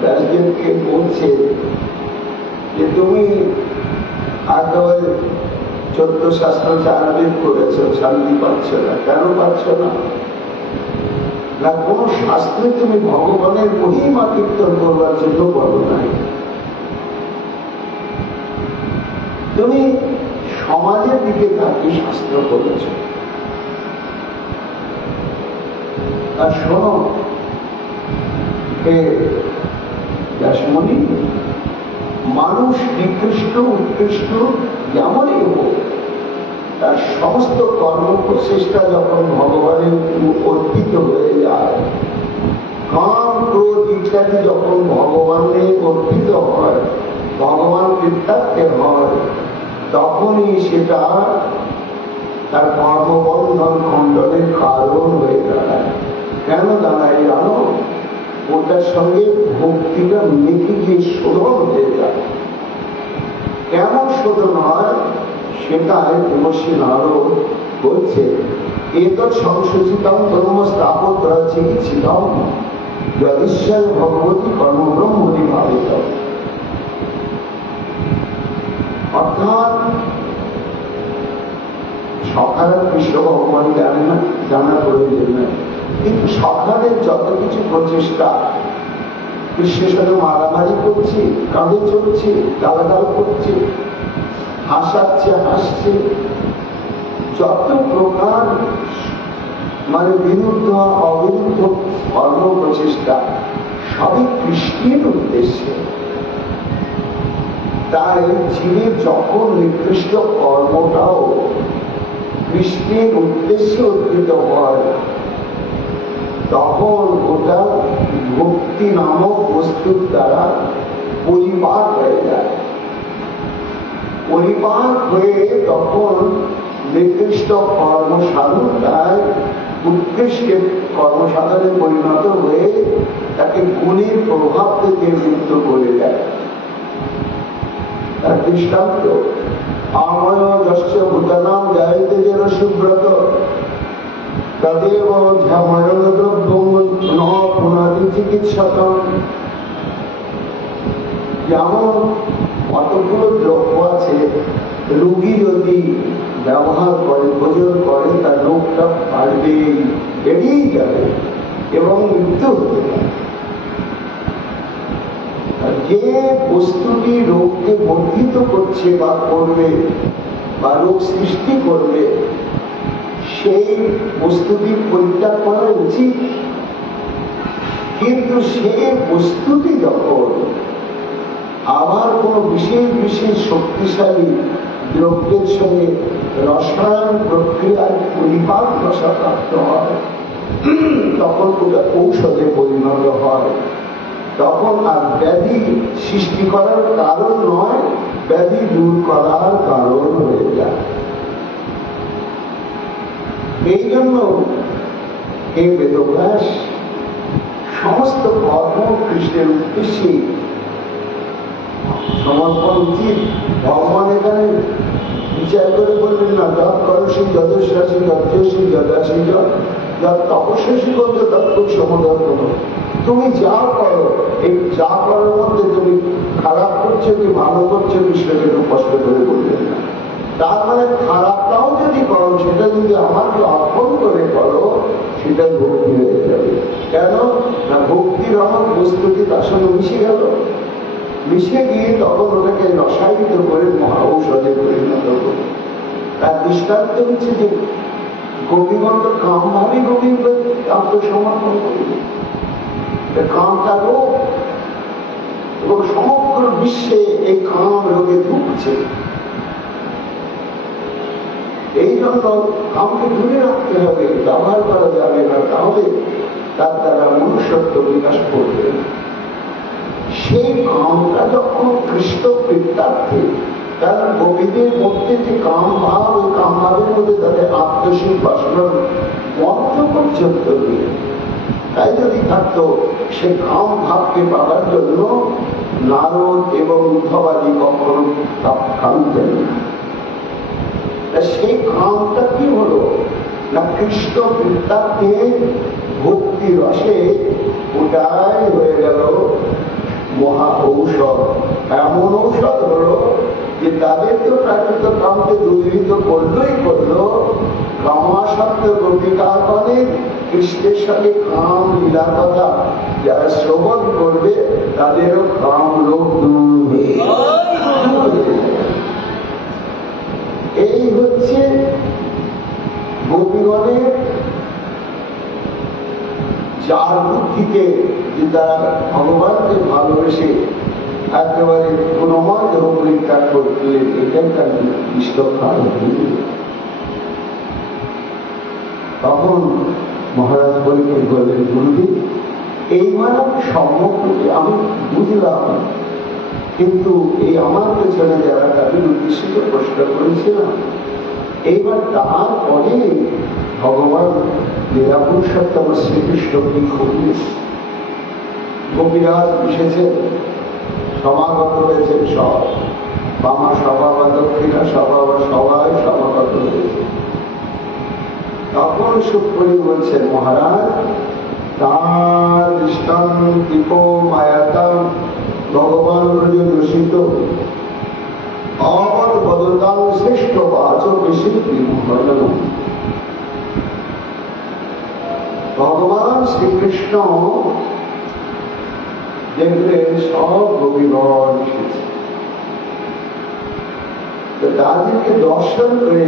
ব্যাসদেবকে বলছে যে তুমি একেবারে 14 শাস্ত্র 4 বেদ করেছ, শান্তি পাচ্ছ না, কেন পাচ্ছ না? না কোন শাস্ত্রে তুমি ভগবানের মহিমা কীর্তন করবার জন্য বলো নাই, তুমি সমাজের দিকে তাকিয়ে শাস্ত্র করেছ। আর শোনো হে ব্যাসমণি, মানুষ নিকৃষ্ট উৎকৃষ্ট যেমনই হোক, তার সমস্ত কর্ম প্রচেষ্টা যখন ভগবানের অর্পিত হয়ে যায়, কাম ক্রোধ ইত্যাদি যখন ভগবানের অর্পিত হয়, ভগবান কৃতার্থে হয়, তখনই সেটা তার কর্মবন্ধন খণ্ডনের কারণ হয়ে দাঁড়ায়। কেন দাঁড়ায় জানো? ওটার সঙ্গে ভক্তিটা মেখে গিয়ে শোধন হয়ে যায়। কেমন শোধন হয় সেটাই দেবশ্রী নারদ বলছে, এতৎ সংশোচিতম ব্রহ্ম স্থাপত্য চিকিৎসিতম যদীশ্বর ভগবতী কর্মব্রহ্মণি ভাবিত। অর্থাৎ সখারা কৃষ্ণ ভগবান জানে না, জানা প্রয়োজন নেই, কিন্তু সখাদের যত কিছু প্রচেষ্টা, কৃষ্ণের সাথে মারামারি করছে, কাঁধে চলছে, গালাগাল করছে, হাসাচ্ছে, হাসছে, যত প্রকার বিরুদ্ধ অবিরুদ্ধ কর্ম প্রচেষ্টা সবই কৃষ্ণের উদ্দেশ্যে। তাই জীবের যখন নিকৃষ্ট কর্মটাও কৃষ্ণের উদ্দেশ্যে অর্পিত হয়, তখন ওটা ভক্তি নামক বস্তুর দ্বারা পরিপাক হয়ে যায়। পরিপাক হয়ে তখন নিকৃষ্ট কর্মসাধনটায় উৎকৃষ্ট কর্মসাধনে পরিণত হয়ে তাকে গুণের প্রভাব থেকে মুক্ত করে দেয়। তার দৃষ্টান্ত, আময় যস্য ভূতানাম জায়তে যেন সুব্রত তদেব ঝাময়ন দ্রব্যং ন পুনাতি চিকিৎসকম। যেমন কতগুলো দ্রব্য আছে, রোগী যদি ব্যবহার করে, ভোজন করে, তার রোগটা বাড়বে, বেড়েই যাবে এবং মৃত্যু হতে পারে। যে বস্তুটি রোগকে বর্ধিত করছে বা করবে বা রোগ সৃষ্টি করবে, সেই বস্তুটি পরিত্যাগ করা উচিত। কিন্তু সেই বস্তুটি যখন আবার কোন বিশেষ বিশেষ শক্তিশালী দ্রব্যের সঙ্গে রসায়ন প্রক্রিয়ায় পরিপাক দশা প্রাপ্ত হয়, তখন ওটা ঔষধে পরিণত হয়। তখন আর ব্যাধি সৃষ্টি করার কারণ নয়, ব্যাধি দূর করার কারণ হয়ে যায়। এই জন্য এই বেদব্যাস সমস্ত কর্ম কৃষ্ণের উদ্দেশ্যে সমর্পণ উচিত। ভগবান এখানে বিচার করে বলবেন না, যত করসী যদস্যাসী যজ্ঞসী যদাসী যত তপস্যাসী করছো তত সমদর করো। তুমি যা করো, এই যা করার মধ্যে তুমি খারাপ করছো কি ভালো করছো, কৃষ্ণকে একটু কষ্ট করে বলবেন না। তার মানে খারাপটাও যদি করো, সেটা যদি আমাকে অর্পণ করে করো, সেটাই ভক্তি হয়ে যাবে। কেন না, ভক্তির আমার বস্তুটি তার সঙ্গে মিশে গেল, মিশে গিয়ে তখন ওটাকে রসায়িত করে মহা ঔষধে পরিণত করে। তার দৃষ্টান্ত হচ্ছে যে গোপীগণ তো কাম ভাবে গোবিন্দ আত্মসমর্পণ করবে। কামটা রোগ এবং সমগ্র বিশ্বে এই কাম রোগে ভুগছে। এই জন্য কামকে দূরে রাখতে হবে, ব্যবহার করা যাবে না, তাহলে তার দ্বারা মনুষ্যত্ব বিকাশ করবে। সেই কামটা যখন কৃষ্ণ কৃতার্থে, কারণ গোপীদের মধ্যে যে কাম ভাব, ওই কাম ভাবের মধ্যে তাদের আত্মশীল বাসনার মন্ত্র পর্যন্ত দিয়ে, তাই যদি থাকতো সে কাম ভাবকে পাওয়ার জন্য নারদ এবং উদ্ধবাদী কখনো কামতেন না। সেই কামটা কি হলো না, কৃষ্ণ কৃতার্থে ভক্তি রসে ওটাই হয়ে গেল মহা ঔষধ। এমন ঔষধ হলো যে তাদের তো প্রাকৃত কামকে দূরীভূত করলোই করলো, কামাসক্ত গোপিকাগণে কৃষ্ণের সঙ্গে কাম লীলা কথা যারা শ্রবণ করবে, তাদেরও কাম লোক দূর। এই হচ্ছে গোপীগণের যার বুদ্ধিতে যে তারা ভগবানকে ভালোবেসে একেবারে পুনময় দেহ পরিত্যাগ করলেন, এটাই তার ইষ্টকাল। তখন মহারাজ পরীক্ষিত বললেন, গুরুদেব এইবার সম্মুখে আমি বুঝলাম, কিন্তু এই আমার পেছনে যারা তাদের উদ্দেশ্যিত প্রশ্ন করেছিলাম, এইবার তারপরে ভগবান লীলাপুরুষোত্তম শ্রীকৃষ্ণ কি করলেন? গোপীরাজ এসেছেন, সমাগত হয়েছেন, সব বামা সভা বা দক্ষিণা সভা বা সবাই সমাগত হয়েছে। তখন সুখমণি বলছেন, মহারাজ তার দৃষ্টান দীপ মায়াতাম ভগবান দূষিত অবদ বদতাম শ্রেষ্ঠ বাচ বেশি বিমোহন। ভগবান শ্রীকৃষ্ণ দেখলেন সব গোপীগণ এসেছে, তাদেরকে দর্শন করে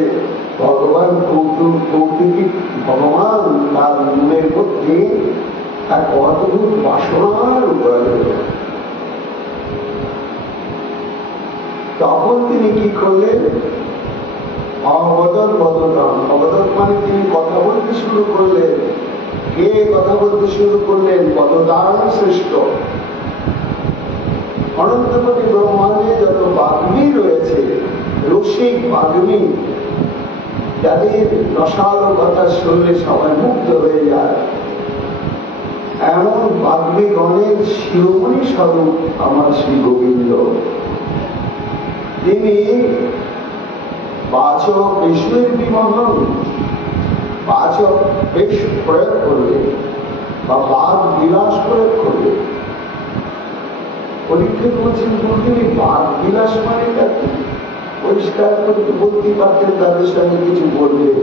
ভগবান কৌতুকী ভগবান তার মনের মধ্যে এক অদ্ভুত বাসনার উপায়। তখন তিনি কি করলেন? অবদন বদনাম, অবদন মানে তিনি কথা বলতে শুরু করলেন। কে কথা বলতে শুরু করলেন? বদদান শ্রেষ্ঠ। অনন্তকোটি ব্রহ্মাণ্ডে যত বাগ্মী রয়েছে, রসিক বাগ্মী, যাদের রসালো কথা শুনলে সবাই মুগ্ধ হয়ে যায়, এমন বাগ্মীগণের শিরোমণি স্বরূপ আমার শ্রী গোবিন্দ। তিনি বাচক বিষ্ণুর বিমোহন, বাচক বেশ প্রয়োগ করলেন বা বাদ বিলাস প্রয়োগ করলেন। পরীক্ষিত বলছেন, তিনি বাদ বিলাস মানে তাকে পরিষ্কার করে বলতে পারতেন, তাদের সঙ্গে কিছু বললেন,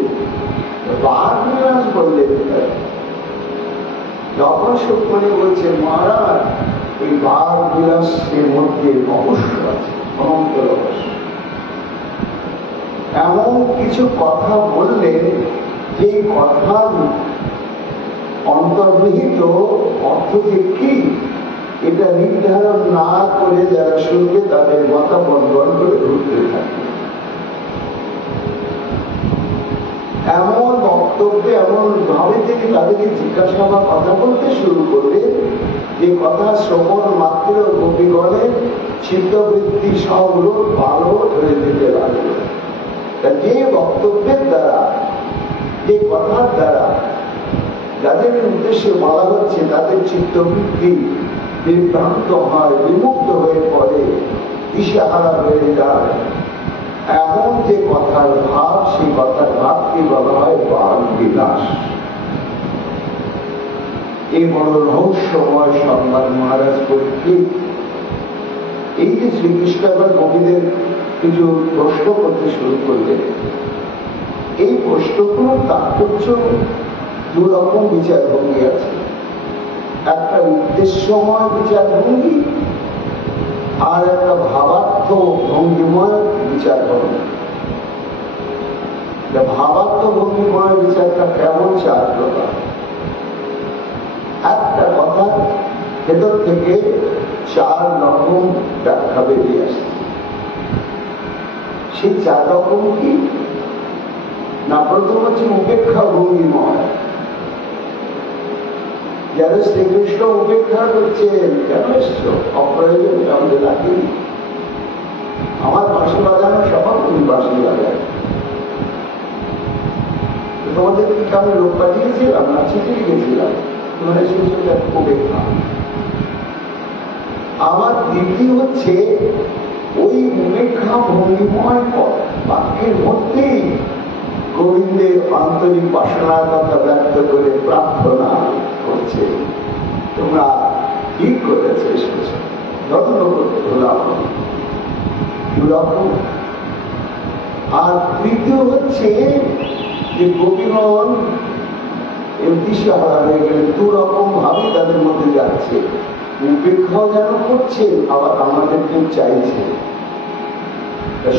বাদ বিলাস বললেন। যখন সুখমণি বলছেন, মহারাজ এই বাদ বিলাসের মধ্যে রহস্য আছে, অনন্ত রহস্য। এমন কিছু কথা বললেন যে কথার অন্তর্নিহিত অর্থ যে কি এটা নির্ধারণ না করে যারা শুনবে তাদের মাথা বন্ধন করে ঘুরতে থাকে। এমন বক্তব্যে এমন ভাবে থেকে তাদেরকে জিজ্ঞাসাবাদ কথা বলতে শুরু করলে যে কথা শ্রবণ মাত্র গোপীগণের চিত্তবৃত্তি সবগুলো ভালো ধরে দিতে লাগলো। যে বক্তব্যের দ্বারা, যে কথার দ্বারা যাদের উদ্দেশ্যে বলা হচ্ছে তাদের চিত্তবৃত্তি বিভ্রান্ত হয়, বিমুক্ত হয়ে পড়ে, দিশাহারা হয়ে যায়, এমন যে কথার ভাব, সেই কথার ভাবকে বলা হয় বাদ বিলাস। এই বড় রহস্যময় সংবাদ মহারাজ পরীক্ষিত। এই যে শ্রীকৃষ্ণ এবার কবিদের কিছু প্রশ্ন করতে শুরু করলেন, এই প্রশ্নগুলোর তাৎপর্য দুরকম বিচারভঙ্গি আছে। একটা উদ্দেশ্যময় বিচারভঙ্গি আর একটা ভাবার্থ ভঙ্গিময় বিচারভঙ্গি। ভাবার্থ ভঙ্গিময় বিচারটা কেমন? চার প্রকার। একটা কথা ভেতর থেকে চার রকম ব্যাখ্যা বেরিয়ে আসে। সেই চার রকম কি না? প্রথম হচ্ছে উপেক্ষা ভঙ্গিময়। যারা শ্রীকৃষ্ণ উপেক্ষা করছেন, কেন এসছো? অপ্রয়োজনে আমাদের রাখিনি। আমার বাঁশি বাজানো সবার, তুমি বাঁশি বাজায়। তোমাদেরকে আমি লোক পাঠিয়েছিলাম না, চিঠি লিখেছিলাম, তোমরা এসেছো উপেক্ষা। আমার দ্বিতীয় হচ্ছে ওই উপেক্ষা ভঙ্গিময় বাক্যের মধ্যেই গোবিন্দের আন্তরিক বাসনার কথা ব্যক্ত করে প্রার্থনা করছে, তোমরা ঠিক করেছে, এসেছ, যত্ন করতে হলাম। দুরকম। আর তৃতীয় হচ্ছে যে গোপীগণ দিশাহারা হয়ে গেলে দুরকম ভাবে তাদের মধ্যে যাচ্ছে, উপেক্ষাও যেন করছে, আবার আমাদেরকেও চাইছে।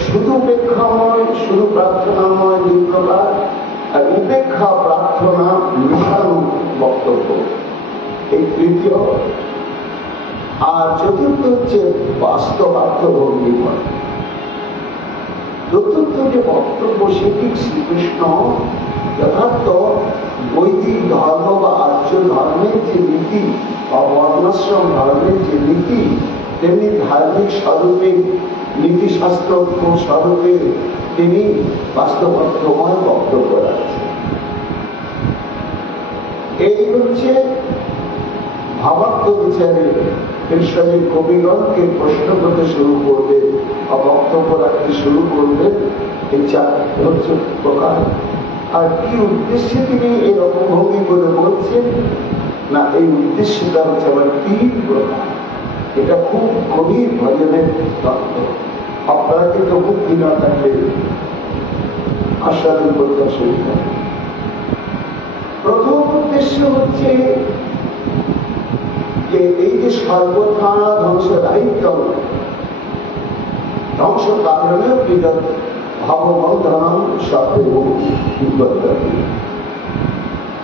শুধু উপেক্ষাময়, শুধু প্রার্থনাময় দুই প্রকার, আর উপেক্ষা প্রার্থনা মিশানো বক্তব্য, এই তৃতীয়। আর চতুর্থ হচ্ছে বাস্তবার্থ ভঙ্গি করে। চতুর্থ যে বক্তব্য সেটি শ্রীকৃষ্ণ যথার্থ বৈদিক ধর্ম বা আর্য ধর্মের যে নীতি বা বর্ণাশ্রম ধর্মের যে নীতি, তেমনি ধার্মিক স্বরূপে নীতিশাস্ত্র স্বরূপে তিনি বাস্তবার্থময় বক্তব্য রাখছেন। এই হচ্ছে ভাবার্থ বিচারে কৃষ্ণের কবিগণকে প্রশ্ন করতে শুরু করবে বা বক্তব্য রাখতে শুরু করবে। এই চারটি হচ্ছে প্রকার। আর কি উদ্দেশ্যে তিনি এরকম ভঙ্গি করে বলছেন না, এই উদ্দেশ্যটা হচ্ছে আমার তিন প্রকার। এটা খুব গভীর ভজনের তত্ত্ব। আপনারা কিন্তু বুদ্ধি না থাকলে আস্বাদন করতে অসুবিধা। প্রথম উদ্দেশ্য হচ্ছে যে এই যে সর্বথা ধ্বংস দায়িত্ব, ধ্বংস কারণে ভগবন্ধন সত্য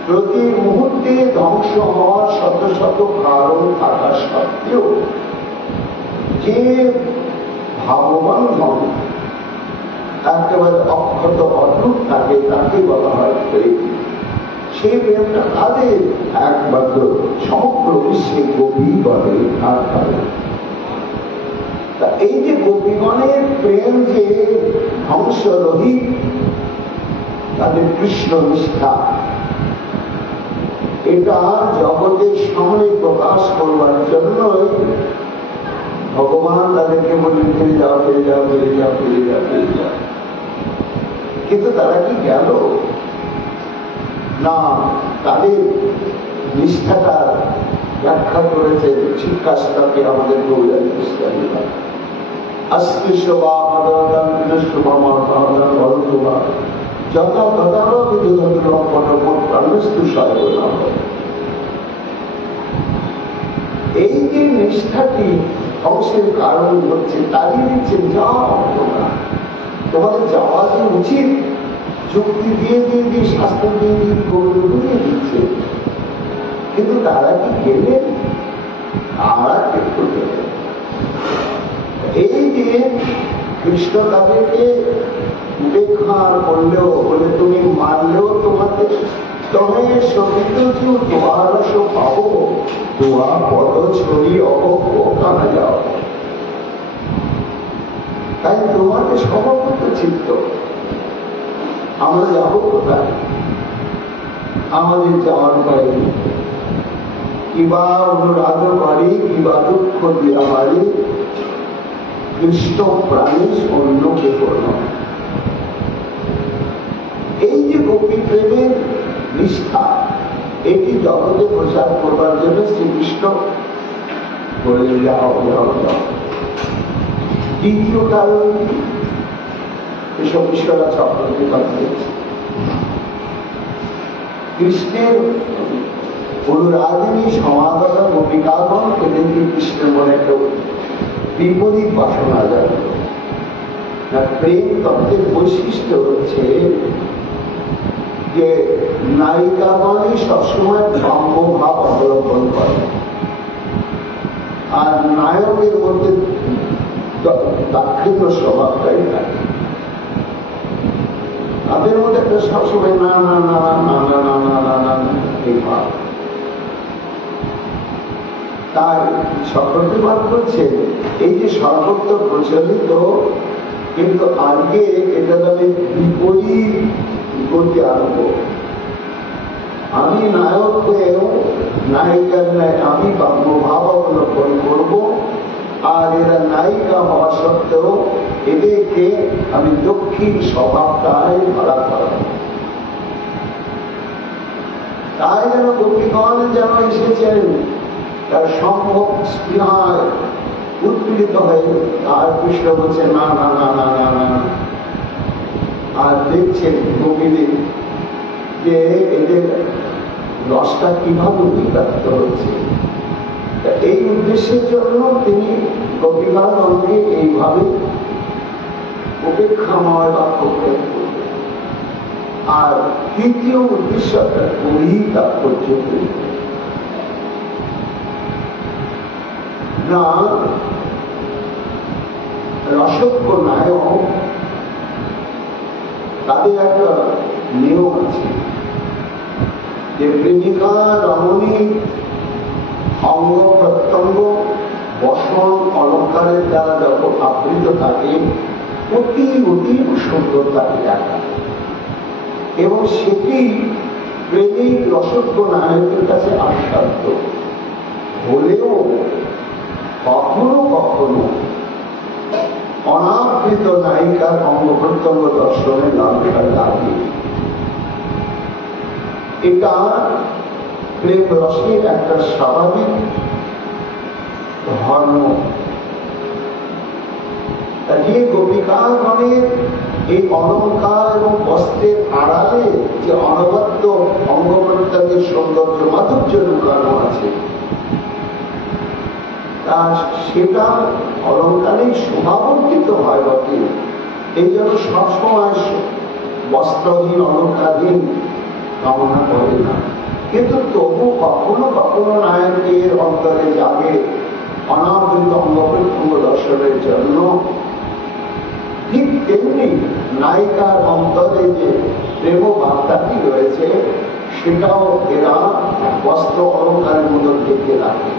প্রতি মুহূর্তে ধ্বংস হওয়ার শত শত কারণ থাকা সত্ত্বেও যে ভাববন্ধন একেবারে অক্ষত অদ্ভুত থাকে তাকে বলা হয় প্রেম। সেই প্রেমটা তাদের একমাত্র সমগ্র বিশ্বে গোপীগণের আর কারণ। এই যে গোপীগণের প্রেম যে ধ্বংসরহিত, তাদের কৃষ্ণ নিষ্ঠা, এটা জগতের সামনে প্রকাশ করবার জন্যই ভগবান তাদেরকে বলে ফিরে যাও, ফিরে যাও, ফিরে যাও, ফিরে যাও, ফিরে যাও। কিন্তু তারা কি গেল না, তাদের নিষ্ঠাটা ব্যাখ্যা করেছে শিক্ষাস্তাকে আমাদের গৌরাঙ্গ ইসলামীরা। अस्पृश्य যত এই যে নিষ্ঠাটি ধ্বংসের কারণ হচ্ছে, তারই দিচ্ছে যাও না, তোমাদের যাওয়া যে উচিত, যুক্তি দিয়ে দিয়ে দিয়ে শাস্ত্র দিয়ে দিয়ে গৌরব বুঝিয়ে দিচ্ছে। কিন্তু তারা কি গেলেন? তারা একটু গেলেন। এই যে কৃষ্ণ তাদেরকে উপেক্ষা করলেও, বলে তুমি মানলেও তোমাদের তবে সবিত তোমার পাবো, তোমা পদ ছড়ি অকানা যাও। তাই তোমাকে সমর্পিত চিত্ত। আমরা যাবো কোথায়? আমাদের যাওয়ার বাড়ি কিবা অনুরাগ বাড়ি, কিবা দুঃখ দিয়া বাড়ি, কৃষ্ণ প্রাণী অন্য কেহ নয়। এই যে গোপী প্রেমের নিষ্ঠা, এটি জগতে প্রচার করবার জন্য শ্রীকৃষ্ণ বলে যাও যাও যাও। দ্বিতীয় কারণ এসব বিষয়রা চক্রকে কথা দিয়েছে। কৃষ্ণের অনুরাগিনী সমাগতা গোপিকাগণ এদেরকে কৃষ্ণের মনে একটা বিপরীত বাসনা জানে। প্রেম তত্ত্বের বৈশিষ্ট্য হচ্ছে যে নায়িকাগণই সবসময় ভঙ্গভাব অবলম্বন করে, আর নায়কের মধ্যে দাক্ষিণ্য স্বভাবটাই থাকে। তাদের মধ্যে একটা সবসময় না না না না না না না না না না এই ভাব। তাই সক্রটিবাদ করছে এই যে সর্বত্র প্রচলিত, কিন্তু আজকে এটা তাদের বিপরীত করতে আরম্ভ। আমি নায়ক হয়েও নায়িকার ন্যায় আমি ভাব অবলম্বন করব, আর এরা নায়িকা হওয়া সত্ত্বেও এদেরকে আমি দক্ষিণ স্বভাবটাই ধরা করব। তাই যেন গোপীগণ যেন এসেছেন তার সম্ভব স্পৃহায় উৎপীড়িত হয়ে, আর কৃষ্ণ বলছে না না না না না না। আর দেখছেন গোপীদের যে এদের রসটা কিভাবে অতিবাহিত হচ্ছে। এই উদ্দেশ্যের জন্য তিনি গোপীগণকে এইভাবে উপেক্ষাময় বাক্য প্রয়োগ করবেন। আর তৃতীয় উদ্দেশ্যটা খুবই তাৎপর্য। না রসজ্ঞ নায়ক তাদের একটা নিয়ম আছে যে প্রেমিকা রমণী অঙ্গ প্রত্যঙ্গ বসন অলঙ্কারের দ্বারা যখন আবৃত থাকে অতি অতীব সুন্দর তাকে দেখা এবং সেটি প্রেমিক রসজ্ঞ নায়কের কাছে আস্বাদ্য হলেও কখনো কখনো অনাবৃত নায়িকার অঙ্গ প্রত্যঙ্গ দর্শনে লাভটা লাগে। এটা প্রেম রসের একটা স্বাভাবিক ধর্ম। যে গোপিকাগণের এই অলঙ্কার এবং বস্ত্রের আড়ালে যে অনবদ্য অঙ্গ প্রত্যঙ্গের সৌন্দর্য মাধুর্য লুকানো আছে সেটা অলঙ্কারেই শোভাবর্তিত হয় বটে। এই জন্য সবসময় বস্ত্রহীন অলঙ্কারহীন কামনা করে না, কিন্তু তবু কখনো কখনো নায়কের অন্তরে জাগে অনাবৃত অঙ্গ প্রত্যঙ্গ দর্শনের জন্য। ঠিক তেমনি নায়িকার অন্তরে যে প্রেম বার্তাটি রয়েছে সেটাও এরা বস্ত্র অলঙ্কারের মতো দেখে রাখে।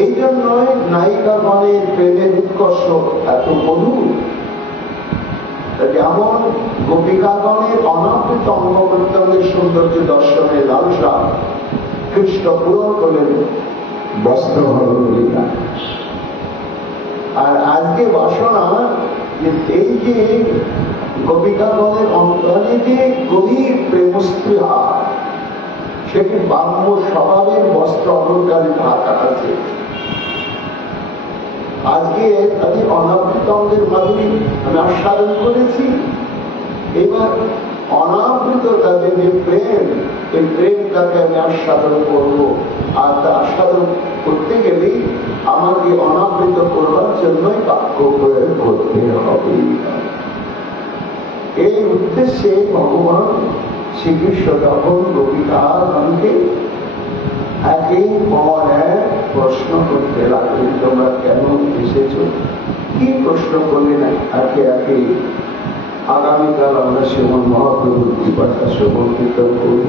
এই জন্যই নায়িকাগণের প্রেমের উৎকর্ষ এত মধুর। যেমন গোপিকাগণের অনাবৃত অঙ্গ প্রত্যঙ্গের সৌন্দর্য দর্শনের লালসা কৃষ্ণ পূরণ করলেন বস্ত্রহরণলীলা। আর আজকে বাসনা এই যে গোপিকাগণের অন্তরে যে গভীর প্রেমস্পৃহা সেটি বাম্য স্বভাবের বস্ত্র অলঙ্কারে ঢাকা আছে। আজকে তাদের অনাবৃত অঙ্গের মাধুরী আমি আস্বাদন করেছি, এবার অনাবৃত তাদের যে প্রেম এই প্রেমটাকে আমি আস্বাদন করব। আর তা আস্বাদন করতে গেলেই আমাকে অনাবৃত করবার জন্যই বাক্য প্রয়োগ করতে হবে। এই উদ্দেশ্যে ভগবান শ্রীকৃষ্ণ যখন গোপিকাগণকে একের পর এক প্রশ্ন করতে লাগলেন, তোমরা কেন এসেছ, কি প্রশ্ন করলেন একে একে। আগামীকাল আমরা শ্রীমন মহাপ্রভুর কৃপাটা শ্রবণ কীর্তন করব।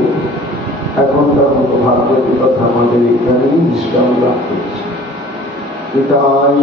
এখনকার মতো ভাগবত কথা আমাদের এখানেই বিশ্রাম লাভ করছি। পিতায়